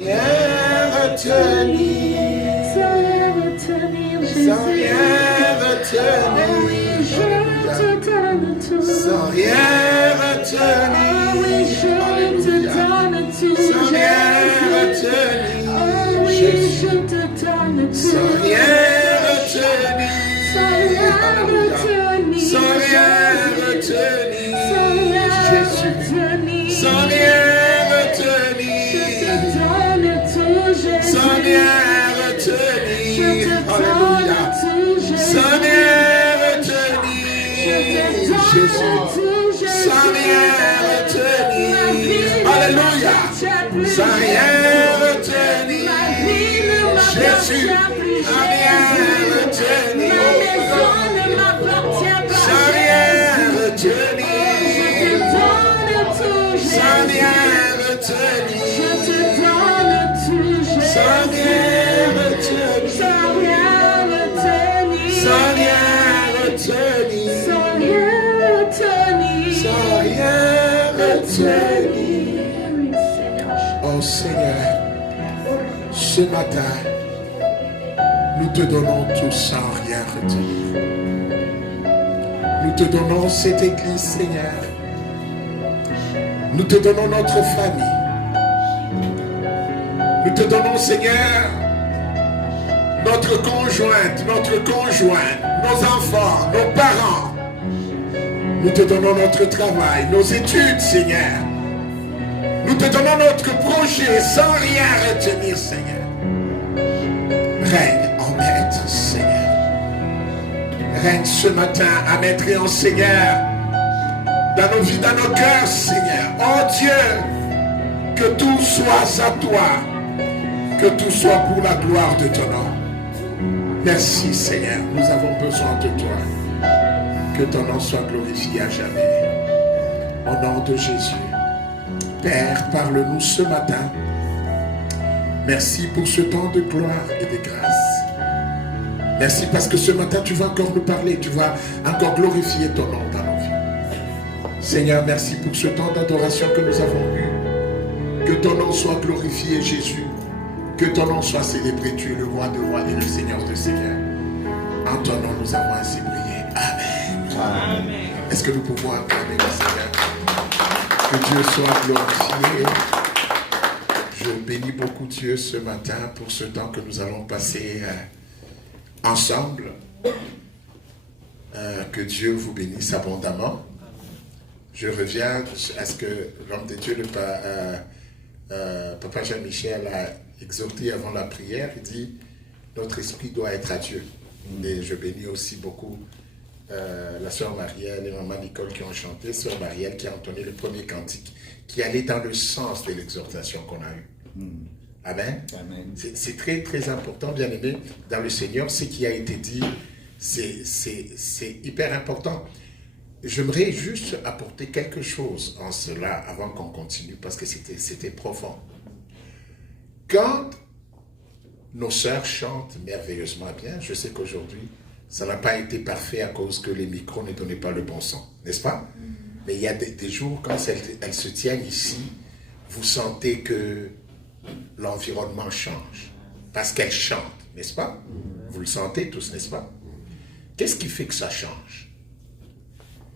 rien retenir, sans rien retenir, sans rien retenir, oui, je te donne tout, sans rien retenir, oui, je te donne tout, sans rien retenir, oui, je te donne tout, sans rien retenir, sans rien retenir, sans rien retenir, Jésus, sans rien retenir, sans rien retenir, alléluia, sans rien retenir, Jésus, sans rien retenir, alléluia, sans rien retenir, Jésus, sans rien retenir, sans rien retenir, sans rien retenir. Sans rien retenir, sans rien retenir, sans rien retenir, sans rien retenir, sans rien retenir. Oh Seigneur, ce matin, nous te donnons tout sans rien retenir. Nous te donnons cette église, Seigneur. Nous te donnons notre famille. Nous te donnons, Seigneur, notre conjointe, notre conjoint, nos enfants, nos parents. Nous te donnons notre travail, nos études, Seigneur. Nous te donnons notre projet sans rien retenir, Seigneur. Règne en maître, Seigneur. Règne ce matin à maître et en Seigneur, dans nos vies, dans nos cœurs, Seigneur. Oh Dieu, que tout soit à toi. Que tout soit pour la gloire de ton nom. Merci Seigneur, nous avons besoin de toi. Que ton nom soit glorifié à jamais. Au nom de Jésus. Père, parle-nous ce matin. Merci pour ce temps de gloire et de grâce. Merci parce que ce matin tu vas encore nous parler. Tu vas encore glorifier ton nom dans nos vies. Seigneur, merci pour ce temps d'adoration que nous avons eu. Que ton nom soit glorifié, Jésus. Que ton nom soit célébré, tu es le roi de rois et le Seigneur de seigneurs. En ton nom, nous avons ainsi prié. Amen. Amen. Est-ce que nous pouvons acclamer le Seigneur? Que Dieu soit glorifié. Je bénis beaucoup Dieu ce matin pour ce temps que nous allons passer ensemble. Que Dieu vous bénisse abondamment. Je reviens à ce que l'homme de Dieu, Papa Jean-Michel, a exhorté avant la prière. Il dit notre esprit doit être à Dieu. Et je bénis aussi beaucoup la sœur Marielle et maman Nicole qui ont chanté, sœur Marielle qui a entonné le premier cantique qui allait dans le sens de l'exhortation qu'on a eue. Amen. Amen. C'est très très important, bien aimé, dans le Seigneur. Ce qui a été dit, c'est hyper important. J'aimerais juste apporter quelque chose en cela avant qu'on continue parce que c'était profond. Quand nos sœurs chantent merveilleusement bien, je sais qu'aujourd'hui, ça n'a pas été parfait à cause que les micros ne donnaient pas le bon son, n'est-ce pas? Mais il y a des jours, quand elles se tiennent ici, vous sentez que l'environnement change. Parce qu'elles chantent, n'est-ce pas? Vous le sentez tous, n'est-ce pas? Qu'est-ce qui fait que ça change?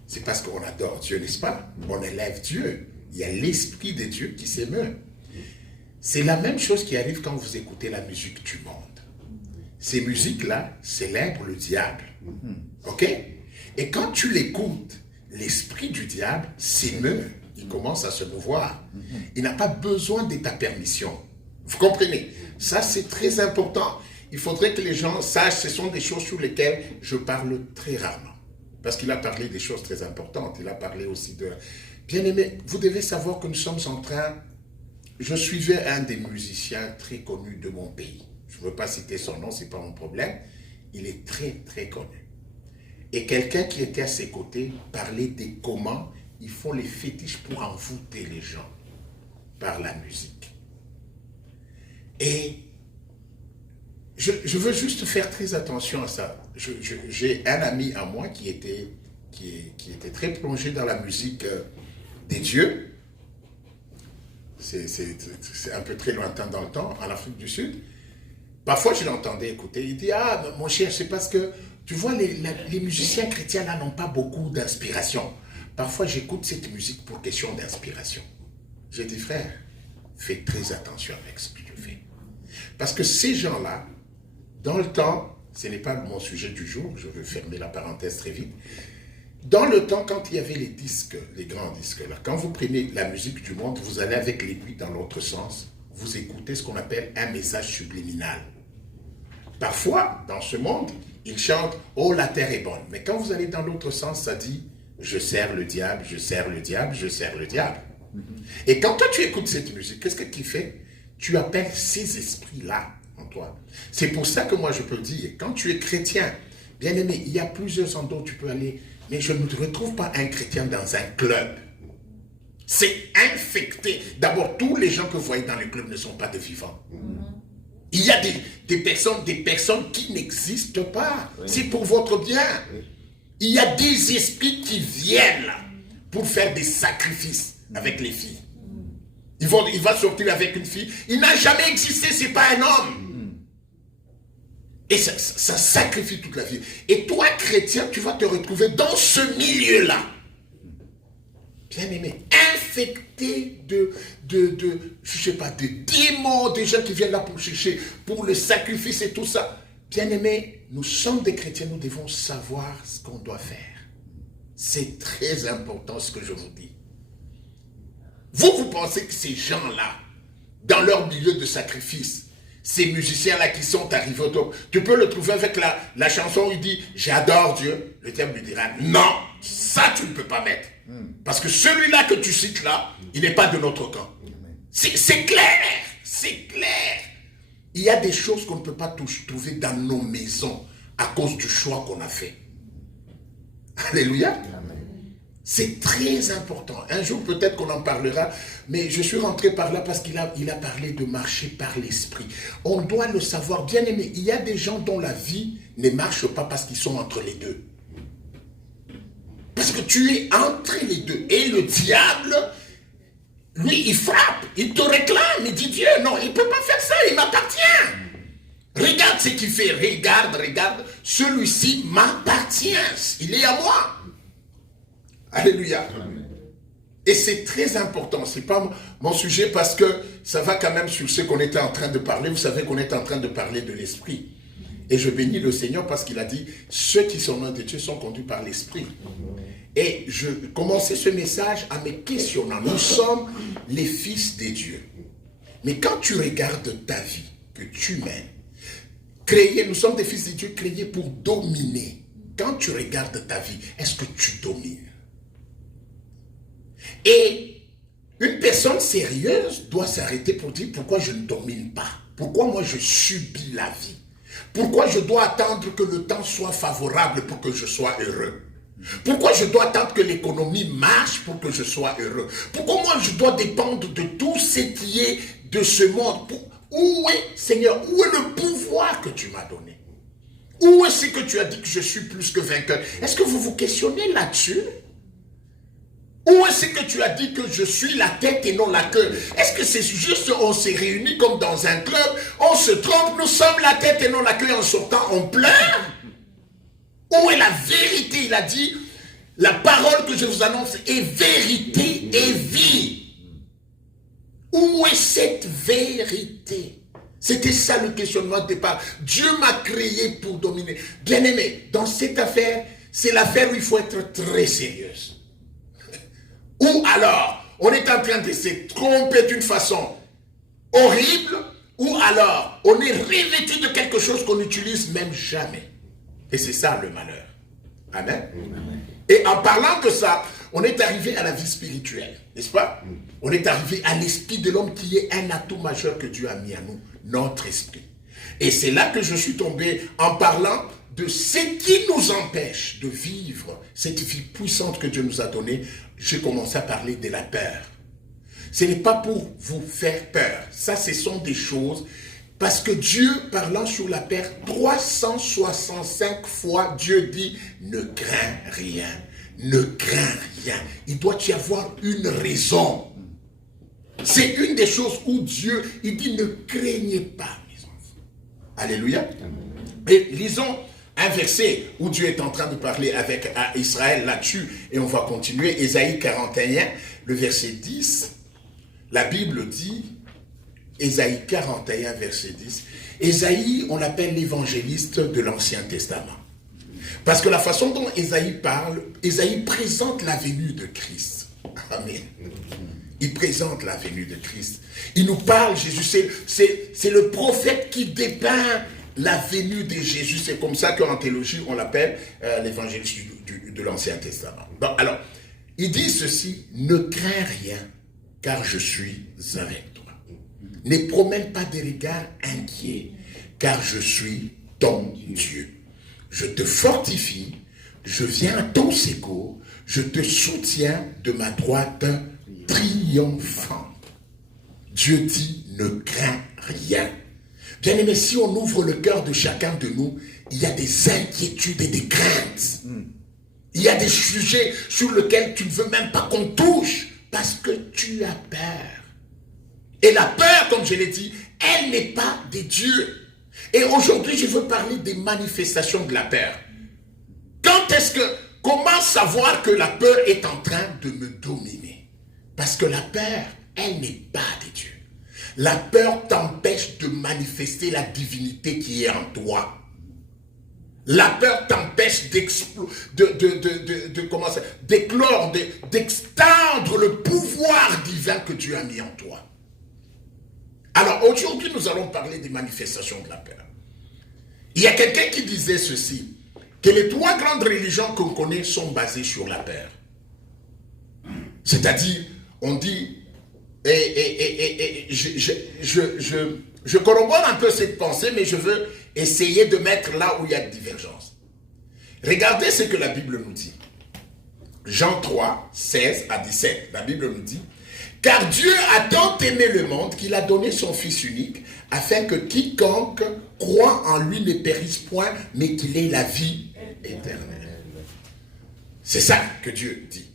C'est parce qu'on adore Dieu, n'est-ce pas? On élève Dieu. Il y a l'Esprit de Dieu qui s'émeut. C'est la même chose qui arrive quand vous écoutez la musique du monde. Ces musiques-là célèbrent le diable. Ok? Et quand tu l'écoutes, l'esprit du diable s'émeut. Il commence à se mouvoir. Il n'a pas besoin de ta permission. Vous comprenez? Ça, c'est très important. Il faudrait que les gens sachent, ce sont des choses sur lesquelles je parle très rarement. Parce qu'il a parlé des choses très importantes. Il a parlé aussi de... Bien-aimé, vous devez savoir que nous sommes en train... Je suivais un des musiciens très connus de mon pays. Je ne veux pas citer son nom, ce n'est pas mon problème. Il est très, très connu. Et quelqu'un qui était à ses côtés parlait de comment ils font les fétiches pour envoûter les gens par la musique. Et je veux juste faire très attention à ça. J'ai un ami à moi qui était très plongé dans la musique des dieux. c'est un peu très lointain dans le temps, en Afrique du Sud. Parfois, je l'entendais écouter. Il dit, ah, mon cher, c'est parce que, tu vois, les musiciens chrétiens, là, n'ont pas beaucoup d'inspiration. Parfois, j'écoute cette musique pour question d'inspiration. J'ai dit, frère, fais très attention avec ce que tu fais. Parce que ces gens-là, dans le temps, ce n'est pas mon sujet du jour, je veux fermer la parenthèse très vite. Dans le temps, quand il y avait les disques, les grands disques, là, quand vous prenez la musique du monde, vous allez avec l'aiguille dans l'autre sens, vous écoutez ce qu'on appelle un message subliminal. Parfois, dans ce monde, ils chantent « Oh, la terre est bonne ». Mais quand vous allez dans l'autre sens, ça dit « Je sers le diable, je sers le diable, je sers le diable ». Et quand toi, tu écoutes cette musique, qu'est-ce que tu fais? Tu appelles ces esprits-là en toi. C'est pour ça que moi, je peux dire, quand tu es chrétien, bien aimé, il y a plusieurs endroits où tu peux aller, mais je ne retrouve pas un chrétien dans un club. C'est infecté. D'abord, tous les gens que vous voyez dans les clubs ne sont pas de vivants. Il y a des personnes qui n'existent pas. Oui. C'est pour votre bien. Oui. Il y a des esprits qui viennent là pour faire des sacrifices avec les filles. Il va sortir avec une fille. Il n'a jamais existé, c'est pas un homme. Et ça sacrifie toute la vie. Et toi, chrétien, tu vas te retrouver dans ce milieu-là. Bien aimé, infecté je sais pas, de démons, des gens qui viennent là pour chercher, pour le sacrifice et tout ça. Bien aimé, nous sommes des chrétiens, nous devons savoir ce qu'on doit faire. C'est très important ce que je vous dis. Vous pensez que ces gens-là, dans leur milieu de sacrifice, ces musiciens-là qui sont arrivés au top, tu peux le trouver avec la chanson où il dit « J'adore Dieu ». Le diable lui dira « Non, ça tu ne peux pas mettre. Parce que celui-là que tu cites là, il n'est pas de notre camp. » C'est clair, c'est clair. Il y a des choses qu'on ne peut pas trouver dans nos maisons à cause du choix qu'on a fait. Alléluia. C'est très important. Un jour, peut-être qu'on en parlera, mais je suis rentré par là parce qu'il a parlé de marcher par l'esprit. On doit le savoir, bien aimé. Il y a des gens dont la vie ne marche pas parce qu'ils sont entre les deux. Parce que tu es entre les deux. Et le diable, lui, il frappe, il te réclame, il dit Dieu, non, il ne peut pas faire ça, il m'appartient. Regarde ce qu'il fait, regarde, celui-ci m'appartient, il est à moi. Alléluia. Et c'est très important, ce n'est pas mon sujet parce que ça va quand même sur ce qu'on était en train de parler. Vous savez qu'on est en train de parler de l'esprit. Et je bénis le Seigneur parce qu'il a dit, ceux qui sont loin de Dieu sont conduits par l'esprit. Et je commençais ce message en me questionnant. Nous sommes les fils de Dieu. Mais quand tu regardes ta vie que tu mènes, nous sommes des fils de Dieu créés pour dominer. Quand tu regardes ta vie, est-ce que tu domines? Et une personne sérieuse doit s'arrêter pour dire pourquoi je ne domine pas? Pourquoi moi je subis la vie? Pourquoi je dois attendre que le temps soit favorable pour que je sois heureux? Pourquoi je dois attendre que l'économie marche pour que je sois heureux? Pourquoi moi je dois dépendre de tout ce qui est de ce monde? Où est, Seigneur, où est le pouvoir que tu m'as donné? Où est-ce que tu as dit que je suis plus que vainqueur? Est-ce que vous vous questionnez là-dessus? Où est-ce que tu as dit que je suis la tête et non la queue? Est-ce que c'est juste on s'est réunis comme dans un club, on se trompe, nous sommes la tête et non la queue, en sortant on pleure? Où est la vérité? Il a dit, la parole que je vous annonce est vérité et vie. Où est cette vérité? C'était ça le questionnement de départ. Dieu m'a créé pour dominer. Bien aimé, dans cette affaire, c'est l'affaire où il faut être très sérieuse. Ou alors, on est en train de se tromper d'une façon horrible, ou alors, on est revêtu de quelque chose qu'on n'utilise même jamais. Et c'est ça le malheur. Amen. Amen. Et en parlant de ça, on est arrivé à la vie spirituelle, n'est-ce pas? On est arrivé à l'esprit de l'homme qui est un atout majeur que Dieu a mis à nous, notre esprit. Et c'est là que je suis tombé en parlant de ce qui nous empêche de vivre cette vie puissante que Dieu nous a donnée. J'ai commencé à parler de la peur. Ce n'est pas pour vous faire peur. Ça, ce sont des choses. Parce que Dieu, parlant sur la peur, 365 fois, Dieu dit, ne crains rien. Ne crains rien. Il doit y avoir une raison. C'est une des choses où Dieu, il dit ne craignez pas, mes enfants. Alléluia. Et lisons un verset où Dieu est en train de parler avec Israël là-dessus, et on va continuer. Ésaïe 41, le verset 10. La Bible dit, Ésaïe 41, verset 10. Ésaïe, on l'appelle l'évangéliste de l'Ancien Testament. Parce que la façon dont Ésaïe parle, Ésaïe présente la venue de Christ. Amen. Il présente la venue de Christ. Il nous parle, Jésus, c'est le prophète qui dépeint la venue de Jésus. C'est comme ça qu'en théologie, on l'appelle l'évangéliste de l'Ancien Testament. Bon, alors, il dit ceci, ne crains rien, car je suis avec toi. Ne promène pas des regards inquiets, car je suis ton Dieu. Je te fortifie, je viens à ton secours, je te soutiens de ma droite triomphante. Dieu dit, ne crains rien. Bien aimé, si on ouvre le cœur de chacun de nous, il y a des inquiétudes et des craintes. Il y a des sujets sur lesquels tu ne veux même pas qu'on touche, parce que tu as peur. Et la peur, comme je l'ai dit, elle n'est pas des dieux. Et aujourd'hui, je veux parler des manifestations de la peur. Comment savoir que la peur est en train de me dominer? Parce que la peur, elle n'est pas des dieux. La peur t'empêche de manifester la divinité qui est en toi. La peur t'empêche d'éclore, d'extendre le pouvoir divin que Dieu a mis en toi. Alors aujourd'hui, nous allons parler des manifestations de la peur. Il y a quelqu'un qui disait ceci, que les trois grandes religions qu'on connaît sont basées sur la peur. C'est-à-dire, on dit, je corrobore un peu cette pensée, mais je veux essayer de mettre là où il y a de divergence. Regardez ce que la Bible nous dit. Jean 3, 16 à 17, la Bible nous dit, « Car Dieu a tant aimé le monde qu'il a donné son Fils unique, afin que quiconque croit en lui ne périsse point, mais qu'il ait la vie éternelle. » C'est ça que Dieu dit.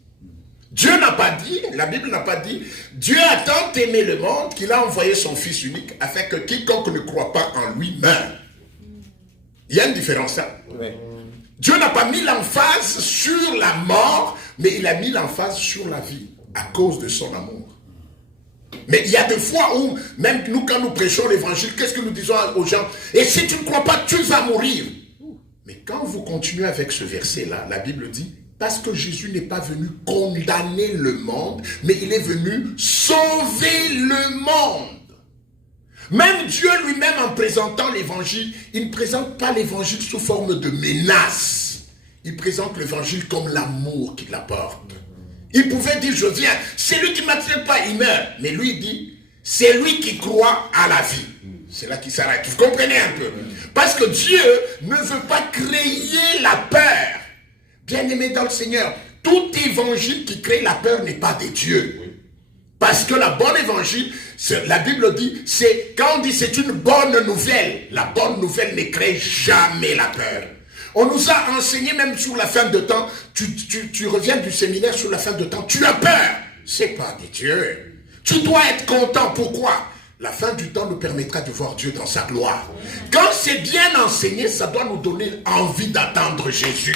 Dieu n'a pas dit, la Bible n'a pas dit, Dieu a tant aimé le monde qu'il a envoyé son Fils unique, afin que quiconque ne croit pas en lui meure. Il y a une différence, ça. Oui. Dieu n'a pas mis l'emphase sur la mort, mais il a mis l'emphase sur la vie, à cause de son amour. Mais il y a des fois où, même nous, quand nous prêchons l'évangile, qu'est-ce que nous disons aux gens? Et si tu ne crois pas, tu vas mourir. Mais quand vous continuez avec ce verset-là, la Bible dit, parce que Jésus n'est pas venu condamner le monde, mais il est venu sauver le monde. Même Dieu lui-même, en présentant l'évangile, il ne présente pas l'évangile sous forme de menace. Il présente l'évangile comme l'amour qu'il apporte. Il pouvait dire, je viens, c'est lui qui ne m'attire pas, il meurt. Mais lui, il dit, c'est lui qui croit à la vie. C'est là qu'il s'arrête. Vous comprenez un peu? Parce que Dieu ne veut pas créer la peur. Bien-aimé dans le Seigneur, tout évangile qui crée la peur n'est pas de Dieu. Parce que la bonne évangile, la Bible dit, c'est quand on dit c'est une bonne nouvelle, la bonne nouvelle ne crée jamais la peur. On nous a enseigné même sur la fin de temps, tu reviens du séminaire sur la fin de temps, tu as peur. C'est pas de Dieu. Tu dois être content. Pourquoi? La fin du temps nous permettra de voir Dieu dans sa gloire. Quand c'est bien enseigné, ça doit nous donner envie d'attendre Jésus.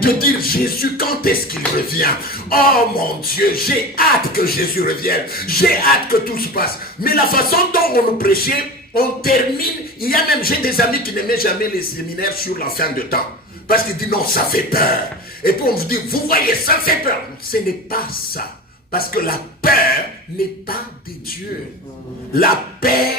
De dire, Jésus, quand est-ce qu'il revient? Oh mon Dieu, j'ai hâte que Jésus revienne. J'ai hâte que tout se passe. Mais la façon dont on nous prêchait, on termine. Il y a même, j'ai des amis qui n'aimaient jamais les séminaires sur la fin de temps. Parce qu'ils disent, non, ça fait peur. Et puis on vous dit, vous voyez, ça fait peur. Ce n'est pas ça. Parce que la peur n'est pas de Dieu. La peur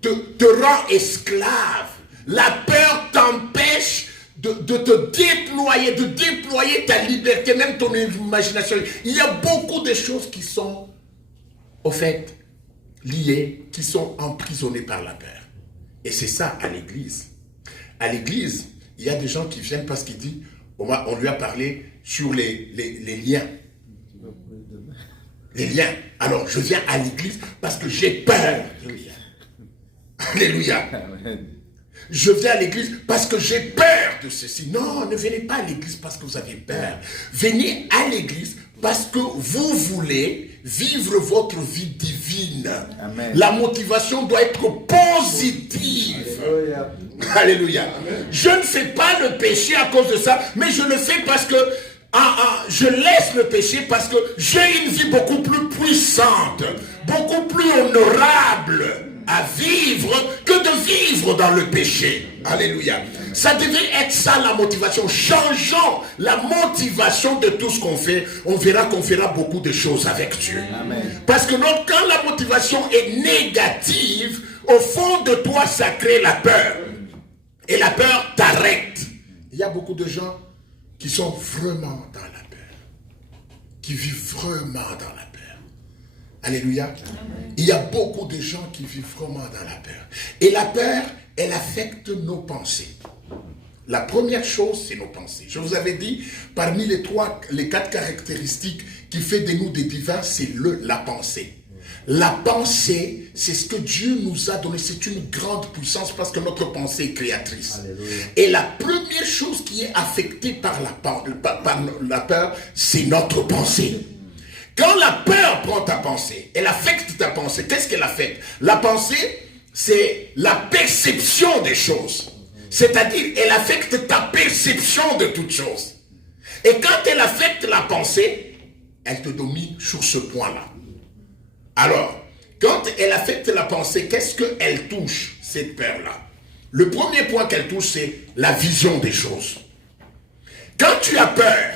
te rend esclave. La peur t'empêche de te déployer, de déployer ta liberté, même ton imagination. Il y a beaucoup de choses qui sont, au fait, liées, qui sont emprisonnées par la peur. Et c'est ça à l'église. À l'église, il y a des gens qui viennent parce qu'ils disent, on lui a parlé sur les liens. Les liens. Alors, je viens à l'église parce que j'ai peur. Alléluia. Je viens à l'église parce que j'ai peur de ceci. Non, ne venez pas à l'église parce que vous avez peur. Venez à l'église parce que vous voulez vivre votre vie divine. Amen. La motivation doit être positive. Alléluia. Je ne fais pas le péché à cause de ça, mais je le fais parce que je laisse le péché parce que j'ai une vie beaucoup plus puissante, beaucoup plus honorable à vivre que de vivre dans le péché. Alléluia. Ça devait être ça la motivation. Changeons la motivation de tout ce qu'on fait. On verra qu'on fera beaucoup de choses avec Dieu. Amen. Parce que quand la motivation est négative, au fond de toi, ça crée la peur. Et la peur t'arrête. Il y a beaucoup de gens qui sont vraiment dans la peur. Qui vivent vraiment dans la peur. Alléluia. Amen. Il y a beaucoup de gens qui vivent vraiment dans la peur. Et la peur, elle affecte nos pensées. La première chose, c'est nos pensées. Je vous avais dit, parmi les 4 caractéristiques qui fait de nous des divins, c'est la pensée. La pensée, c'est ce que Dieu nous a donné. C'est une grande puissance parce que notre pensée est créatrice. Alléluia. Et la première chose qui est affectée par la peur, c'est notre pensée. Quand la peur prend ta pensée, elle affecte ta pensée. Qu'est-ce qu'elle affecte? La pensée, c'est la perception des choses. C'est-à-dire, elle affecte ta perception de toutes choses. Et quand elle affecte la pensée, elle te domine sur ce point-là. Alors, quand elle affecte la pensée, qu'est-ce qu'elle touche, cette peur-là? Le premier point qu'elle touche, c'est la vision des choses. Quand tu as peur,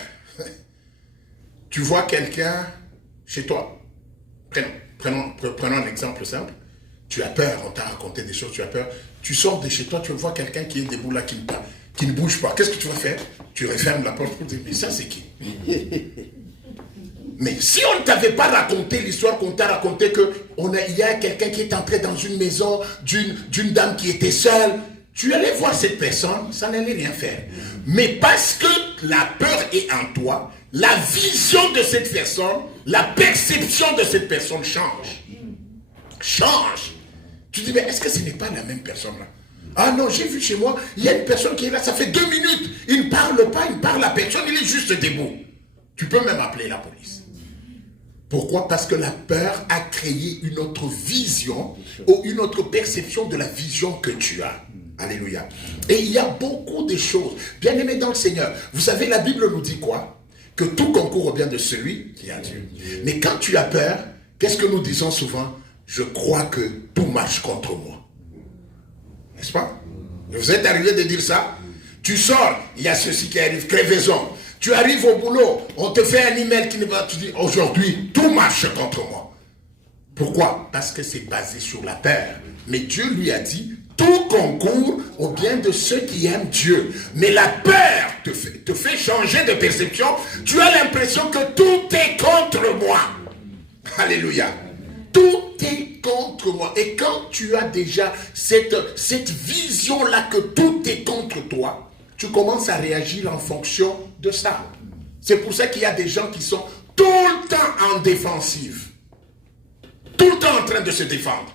tu vois quelqu'un chez toi. Prenons un exemple simple. Tu as peur, on t'a raconté des choses, tu as peur. Tu sors de chez toi, tu vois quelqu'un qui est debout là, qui ne bouge pas. Qu'est-ce que tu vas faire? Tu refermes la porte pour dire, mais ça c'est qui? Mais si on ne t'avait pas raconté l'histoire qu'on t'a raconté qu'il y a quelqu'un qui est entré dans une maison d'une dame qui était seule, tu allais voir cette personne, ça n'allait rien faire. Mais parce que la peur est en toi, la vision de cette personne, la perception de cette personne change. Change. Tu dis, mais est-ce que ce n'est pas la même personne là? Ah non, j'ai vu chez moi, il y a une personne qui est là, ça fait 2 minutes. Il ne parle pas, il parle à personne, il est juste debout. Tu peux même appeler la police. Pourquoi? Parce que la peur a créé une autre vision ou une autre perception de la vision que tu as. Alléluia. Et il y a beaucoup de choses. Bien aimés dans le Seigneur, vous savez, la Bible nous dit quoi? Que tout concourt au bien de celui qui a Dieu. Mais quand tu as peur, qu'est-ce que nous disons souvent? Je crois que tout marche contre moi. N'est-ce pas? Vous êtes arrivé de dire ça? Tu sors, il y a ceci qui arrive, crevaison. Tu arrives au boulot, on te fait un email qui ne va, tu dis, aujourd'hui, tout marche contre moi. Pourquoi? Parce que c'est basé sur la peur. Mais Dieu lui a dit, tout concourt au bien de ceux qui aiment Dieu. Mais la peur te fait changer de perception. Tu as l'impression que tout est contre moi. Alléluia. Tout est contre moi. Et quand tu as déjà cette vision-là que tout est contre toi, tu commences à réagir en fonction de ça. C'est pour ça qu'il y a des gens qui sont tout le temps en défensive. Tout le temps en train de se défendre.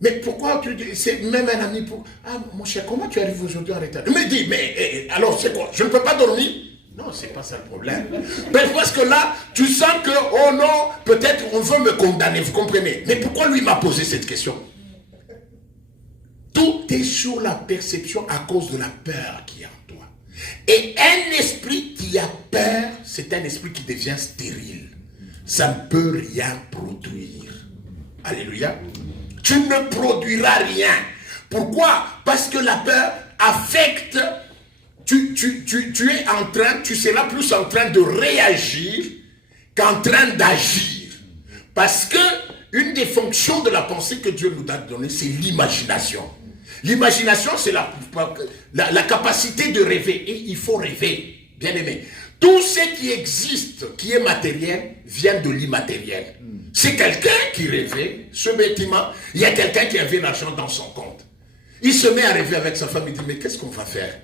Mais pourquoi tu dis, c'est même un ami pour... Ah mon cher, comment tu arrives aujourd'hui en retard? Il me dit, mais alors c'est quoi? Je ne peux pas dormir? Non, c'est pas ça le problème. Mais parce que là, tu sens que, oh non, peut-être on veut me condamner, vous comprenez? Mais pourquoi lui m'a posé cette question? Tout est sur la perception à cause de la peur qui est en toi. Et un esprit qui a peur, c'est un esprit qui devient stérile. Ça ne peut rien produire. Alléluia. Tu ne produiras rien. Pourquoi? Parce que la peur affecte. Tu es en train, tu seras plus en train de réagir qu'en train d'agir. Parce que une des fonctions de la pensée que Dieu nous a donnée, c'est l'imagination. L'imagination, c'est la capacité de rêver. Et il faut rêver, bien aimé. Tout ce qui existe, qui est matériel, vient de l'immatériel. C'est quelqu'un qui rêvait, ce bâtiment, il y a quelqu'un qui avait l'argent dans son compte. Il se met à rêver avec sa femme, il dit, mais qu'est-ce qu'on va faire?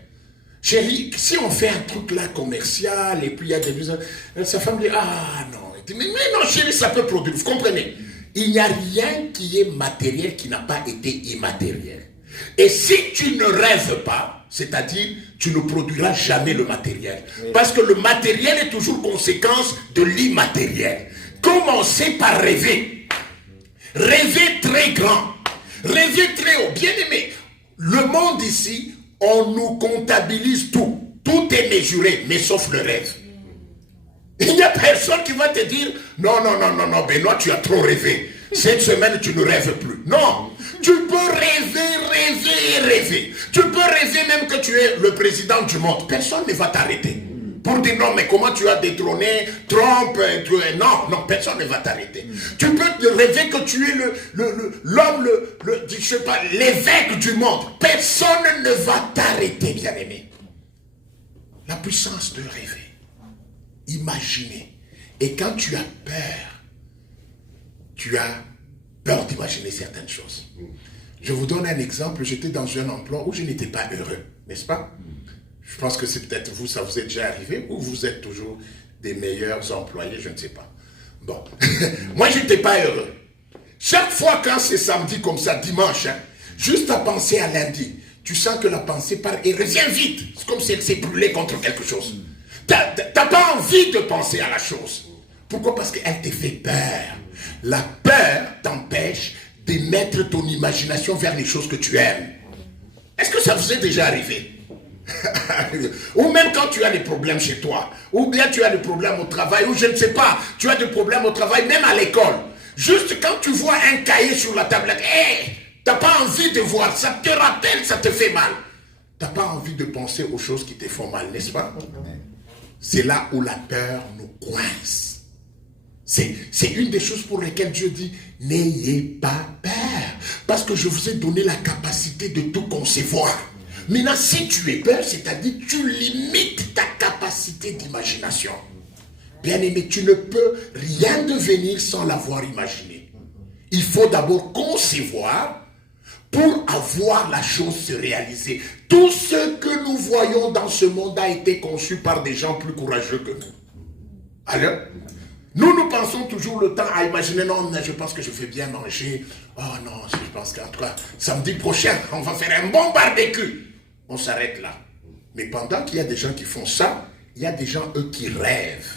Chérie, si on fait un truc là commercial, et puis il y a des besoins, sa femme dit, ah non. Il dit, mais non chérie, ça peut produire, vous comprenez? Il n'y a rien qui est matériel qui n'a pas été immatériel. Et si tu ne rêves pas, c'est-à-dire, tu ne produiras jamais le matériel. Oui. Parce que le matériel est toujours conséquence de l'immatériel. commencez par rêver. Rêvez très grand. Rêvez très haut. Bien aimé, le monde ici, on nous comptabilise tout. Tout est mesuré, mais sauf le rêve. Il n'y a personne qui va te dire, non, Benoît, tu as trop rêvé. Cette semaine, tu ne rêves plus. Non, tu peux rêver. Tu peux rêver même que tu es le président du monde. Personne ne va t'arrêter. Pour dire non, mais comment tu as détrôné Trump? Non, personne ne va t'arrêter. Tu peux rêver que tu es l'homme, je sais pas, l'évêque du monde. Personne ne va t'arrêter, bien-aimé. La puissance de rêver. Imaginer. Et quand tu as peur d'imaginer certaines choses. Je vous donne un exemple. J'étais dans un emploi où je n'étais pas heureux, n'est-ce pas? Je pense que c'est peut-être vous, ça vous est déjà arrivé, ou vous êtes toujours des meilleurs employés, je ne sais pas. Bon, moi je n'étais pas heureux. Chaque fois quand c'est samedi comme ça, dimanche, juste à penser à lundi, tu sens que la pensée part et revient vite. C'est comme si elle s'est brûlée contre quelque chose. T'as pas envie de penser à la chose. Pourquoi? Parce qu'elle te fait peur. La peur t'empêche de mettre ton imagination vers les choses que tu aimes. Est-ce que ça vous est déjà arrivé? Ou même quand tu as des problèmes chez toi, ou bien tu as des problèmes au travail, ou je ne sais pas, tu as des problèmes au travail, même à l'école. Juste quand tu vois un cahier sur la tablette, t'as pas envie de voir, ça te rappelle, ça te fait mal. T'as pas envie de penser aux choses qui te font mal, n'est-ce pas? C'est là où la peur nous coince. C'est une des choses pour lesquelles Dieu dit, n'ayez pas peur, parce que je vous ai donné la capacité de tout concevoir. Maintenant, si tu es peur, c'est-à-dire tu limites ta capacité d'imagination. Bien aimé, tu ne peux rien devenir sans l'avoir imaginé. Il faut d'abord concevoir pour avoir la chose se réaliser. Tout ce que nous voyons dans ce monde a été conçu par des gens plus courageux que nous. Alors, nous pensons toujours le temps à imaginer, non, mais je pense que je vais bien manger. Oh non, je pense qu'en tout cas, samedi prochain, on va faire un bon barbecue. On s'arrête là. Mais pendant qu'il y a des gens qui font ça, il y a des gens, eux, qui rêvent.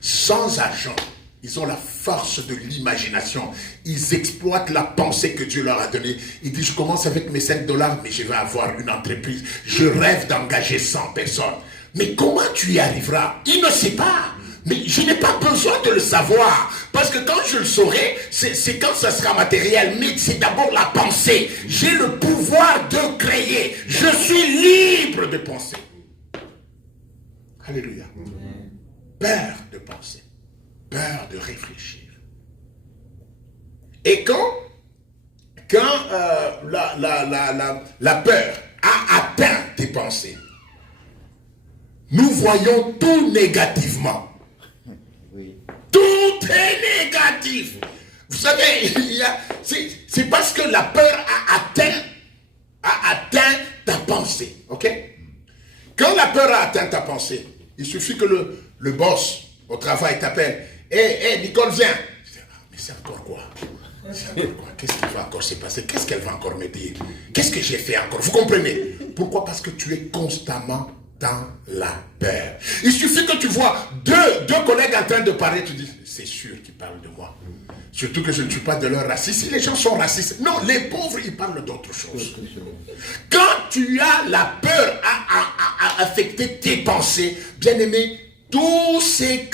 Sans argent, ils ont la force de l'imagination. Ils exploitent la pensée que Dieu leur a donnée. Ils disent, je commence avec mes 5 $, mais je vais avoir une entreprise. Je rêve d'engager 100 personnes. Mais comment tu y arriveras? Il ne sait pas. Mais je n'ai pas besoin de le savoir. Parce que quand je le saurai, c'est quand ça sera matériel. Mais c'est d'abord la pensée. J'ai le pouvoir de créer. Je suis libre de penser. Alléluia. Peur de penser. Peur de réfléchir. Et quand la peur a atteint tes pensées, nous voyons tout négativement. Tout est négatif. Vous savez, c'est parce que la peur a atteint ta pensée. Ok? Quand la peur a atteint ta pensée, il suffit que le boss au travail t'appelle. Hé, Nicole, viens. Mais c'est encore quoi? Qu'est-ce qui va encore se passer? Qu'est-ce qu'elle va encore me dire? Qu'est-ce que j'ai fait encore? Vous comprenez? Pourquoi? Parce que tu es constamment dans la peur. Il suffit que tu vois deux collègues en train de parler, tu dis, c'est sûr qu'ils parlent de moi. Surtout que je ne suis pas de leur racisme. Si les gens sont racistes, non, les pauvres, ils parlent d'autre chose. Quand tu as la peur à affecter tes pensées, bien aimé, tout ce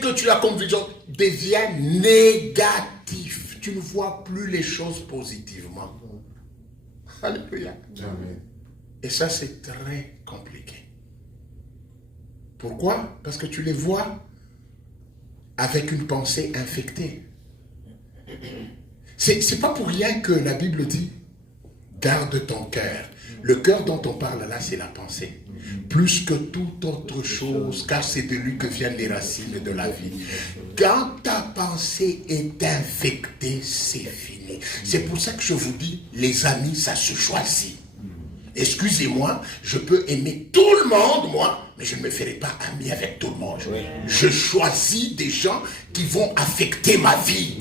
que tu as comme vision devient négatif. Tu ne vois plus les choses positivement. Alléluia. Amen. Et ça, c'est très compliqué. Pourquoi? Parce que tu les vois avec une pensée infectée. C'est pas pour rien que la Bible dit, garde ton cœur. Le cœur dont on parle là, c'est la pensée. Plus que toute autre chose, car c'est de lui que viennent les racines de la vie. Quand ta pensée est infectée, c'est fini. C'est pour ça que je vous dis, les amis, ça se choisit. Excusez-moi, je peux aimer tout le monde, moi, mais je ne me ferai pas ami avec tout le monde. Je choisis des gens qui vont affecter ma vie.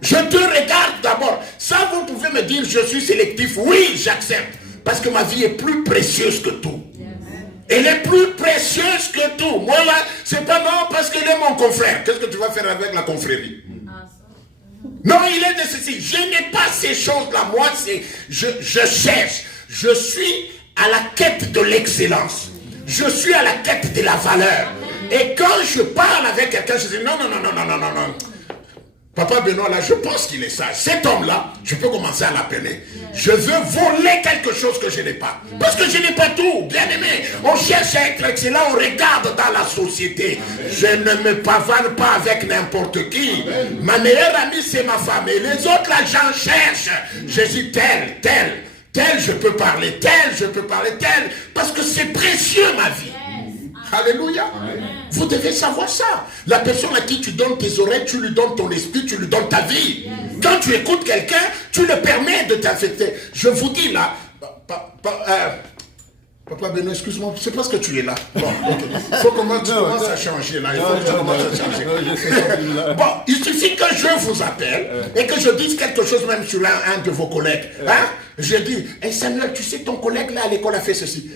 Je te regarde d'abord. Ça, vous pouvez me dire, je suis sélectif. Oui, j'accepte. Parce que ma vie est plus précieuse que tout. Elle est plus précieuse que tout. Moi là, c'est pas non parce qu'elle est mon confrère. Qu'est-ce que tu vas faire avec la confrérie? Non, il est de ceci. Je n'ai pas ces choses-là. Moi, je cherche. Je suis à la quête de l'excellence. Je suis à la quête de la valeur. Et quand je parle avec quelqu'un, je dis non. Papa Benoît, là, je pense qu'il est sage. Cet homme-là, je peux commencer à l'appeler. Je veux voler quelque chose que je n'ai pas. Parce que je n'ai pas tout, bien aimé. On cherche à être excellent, on regarde dans la société. Je ne me pavane pas avec n'importe qui. Ma meilleure amie, c'est ma femme. Et les autres, là, j'en cherche. Je dis tel, je peux parler, tel. Parce que c'est précieux, ma vie. Alléluia. Amen. Vous devez savoir ça. La personne à qui tu donnes tes oreilles, tu lui donnes ton esprit, tu lui donnes ta vie. Yes. Quand tu écoutes quelqu'un, tu le permets de t'affecter. Je vous dis là, Papa Benoît, excuse-moi, c'est parce que tu es là. Bon, okay. Il faut comment tu commences à changer là. Bon, il suffit que je vous appelle et que je dise quelque chose même sur un de vos collègues. Hein? Je dis, hey Samuel, tu sais, ton collègue là à l'école a fait ceci.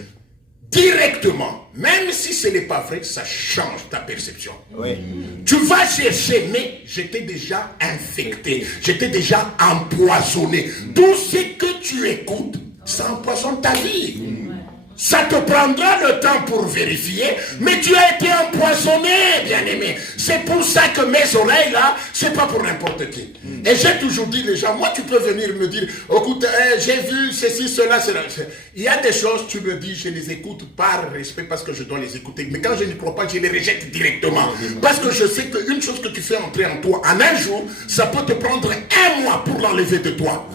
Directement, même si ce n'est pas vrai, ça change ta perception. Oui. Tu vas chercher, mais j'étais déjà infecté, j'étais déjà empoisonné. Tout ce que tu écoutes, ça empoisonne ta vie. Ça te prendra le temps pour vérifier, mais tu as été empoisonné, bien-aimé. C'est pour ça que mes oreilles, là, c'est pas pour n'importe qui. Et j'ai toujours dit les gens, moi, tu peux venir me dire, écoute, j'ai vu ceci, cela. Il y a des choses, tu me dis, je les écoute par respect parce que je dois les écouter. Mais quand je n'y crois pas, je les rejette directement. Parce que je sais qu'une chose que tu fais entrer en toi, en un jour, ça peut te prendre 1 mois pour l'enlever de toi.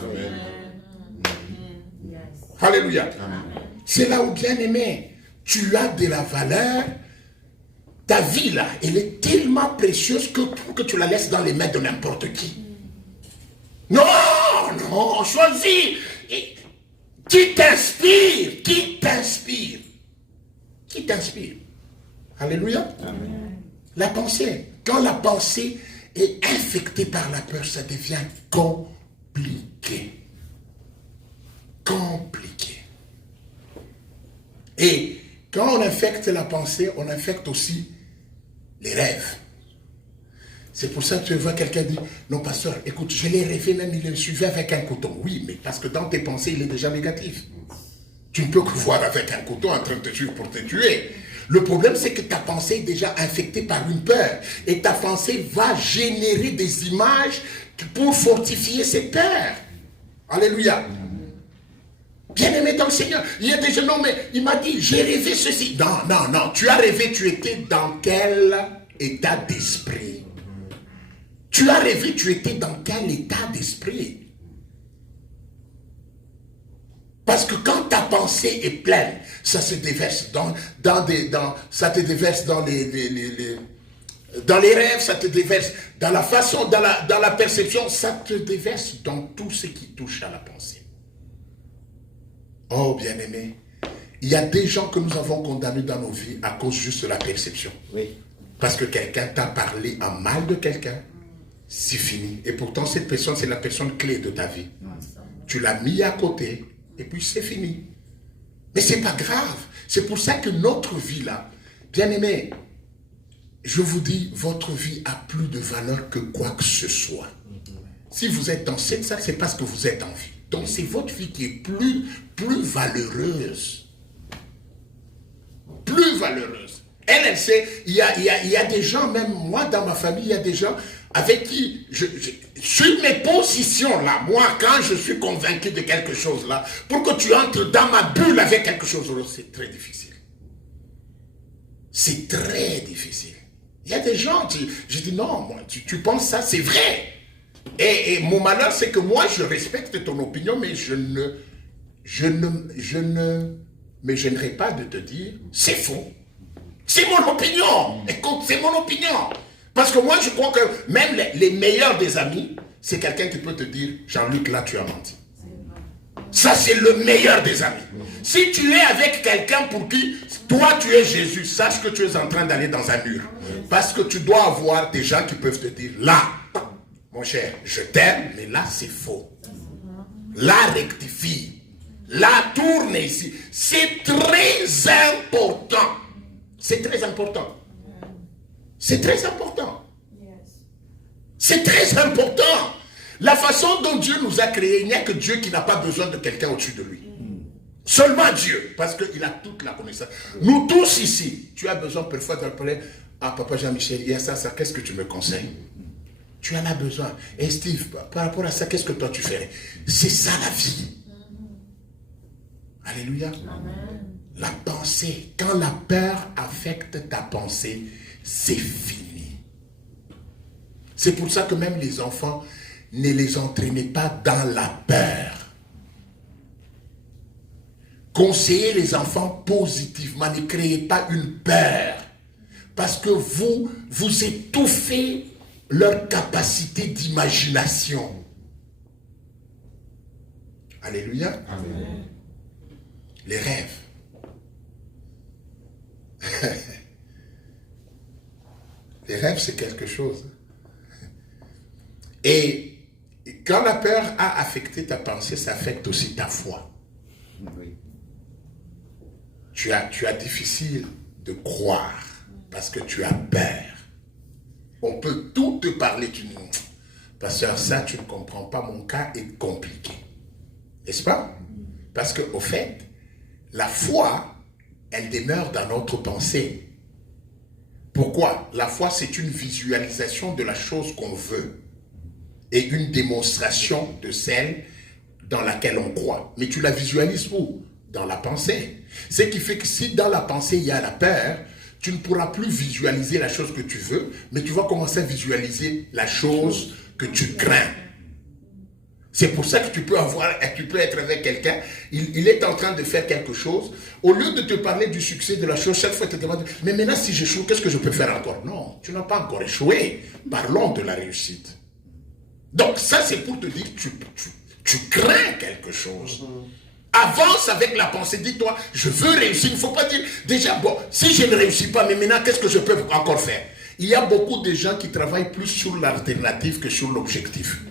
Alléluia. C'est là où, bien aimé, tu as de la valeur. Ta vie là, elle est tellement précieuse que pour que tu la laisses dans les mains de n'importe qui. Non, choisis. Qui t'inspire. Alléluia. Amen. La pensée. Quand la pensée est infectée par la peur, ça devient compliqué. Et quand on infecte la pensée, on infecte aussi les rêves. C'est pour ça que tu vois quelqu'un dire, non pasteur, écoute, je l'ai rêvé, même il le suivait avec un couteau. Oui, mais parce que dans tes pensées, il est déjà négatif. Tu ne peux que voir avec un couteau en train de te suivre pour te tuer. Le problème, c'est que ta pensée est déjà infectée par une peur. Et ta pensée va générer des images pour fortifier cette peur. Alléluia. Bien-aimé dans le Seigneur, il y a des gens, non mais il m'a dit, j'ai rêvé ceci. Non, tu as rêvé, tu étais dans quel état d'esprit? Tu as rêvé, tu étais dans quel état d'esprit? Parce que quand ta pensée est pleine, ça se déverse ça te déverse dans les rêves, ça te déverse dans la façon, dans la perception, ça te déverse dans tout ce qui touche à la pensée. Oh, bien-aimé, il y a des gens que nous avons condamnés dans nos vies à cause juste de la perception. Oui. Parce que quelqu'un t'a parlé en mal de quelqu'un, c'est fini. Et pourtant, cette personne, c'est la personne clé de ta vie. Tu l'as mis à côté, et puis c'est fini. Mais c'est pas grave. C'est pour ça que notre vie, là, bien-aimé, je vous dis, votre vie a plus de valeur que quoi que ce soit. Si vous êtes dans cette salle, c'est parce que vous êtes en vie. Donc c'est votre vie qui est plus valeureuse. Plus valeureuse. Elle sait, il y a des gens, même moi dans ma famille, il y a des gens avec qui, sur mes positions là, moi quand je suis convaincu de quelque chose là, pour que tu entres dans ma bulle avec quelque chose, c'est très difficile. C'est très difficile. Il y a des gens, je dis non, moi, tu penses ça, c'est vrai. Et mon malheur, c'est que moi, je respecte ton opinion, mais je ne me gênerai pas de te dire, c'est faux. C'est mon opinion. Écoute, c'est mon opinion. Parce que moi, je crois que même les meilleurs des amis, c'est quelqu'un qui peut te dire, Jean-Luc, là, tu as menti. Ça, c'est le meilleur des amis. Si tu es avec quelqu'un pour qui, toi, tu es Jésus, sache que tu es en train d'aller dans un mur. Parce que tu dois avoir des gens qui peuvent te dire, là, mon cher, je t'aime, mais là, c'est faux. Là, rectifie. Là, tourne ici. C'est très important. C'est très important. C'est très important. C'est très important. La façon dont Dieu nous a créés, il n'y a que Dieu qui n'a pas besoin de quelqu'un au-dessus de lui. Seulement Dieu, parce qu'il a toute la connaissance. Nous tous ici, tu as besoin parfois d'appeler à Papa Jean-Michel, il y a ça, qu'est-ce que tu me conseilles? Tu en as besoin. Et Steve, par rapport à ça, qu'est-ce que toi tu ferais? C'est ça la vie. Alléluia. Amen. La pensée, quand la peur affecte ta pensée, c'est fini. C'est pour ça que même les enfants, ne les entraînez pas dans la peur. Conseillez les enfants positivement, ne créez pas une peur. Parce que vous étouffez leur capacité d'imagination. Alléluia. Amen. Les rêves. Les rêves, c'est quelque chose. Et quand la peur a affecté ta pensée, ça affecte aussi ta foi. Oui. Tu as difficile de croire parce que tu as peur. On peut tout te parler, tu dis, pasteur, ça tu ne comprends pas, mon cas est compliqué. N'est-ce pas? Parce qu'au fait, la foi, elle demeure dans notre pensée. Pourquoi? La foi, c'est une visualisation de la chose qu'on veut et une démonstration de celle dans laquelle on croit. Mais tu la visualises où? Dans la pensée. Ce qui fait que si dans la pensée, il y a la peur, tu ne pourras plus visualiser la chose que tu veux, mais tu vas commencer à visualiser la chose que tu crains. C'est pour ça que tu peux être avec quelqu'un, il est en train de faire quelque chose, au lieu de te parler du succès de la chose, chaque fois tu te demandes, mais maintenant si j'échoue, qu'est-ce que je peux faire encore? Non, tu n'as pas encore échoué. Parlons de la réussite. Donc ça c'est pour te dire que tu crains quelque chose. Avance avec la pensée, dis-toi, je veux réussir. Il ne faut pas dire, déjà, bon, si je ne réussis pas, mais maintenant, qu'est-ce que je peux encore faire? Il y a beaucoup de gens qui travaillent plus sur l'alternative que sur l'objectif.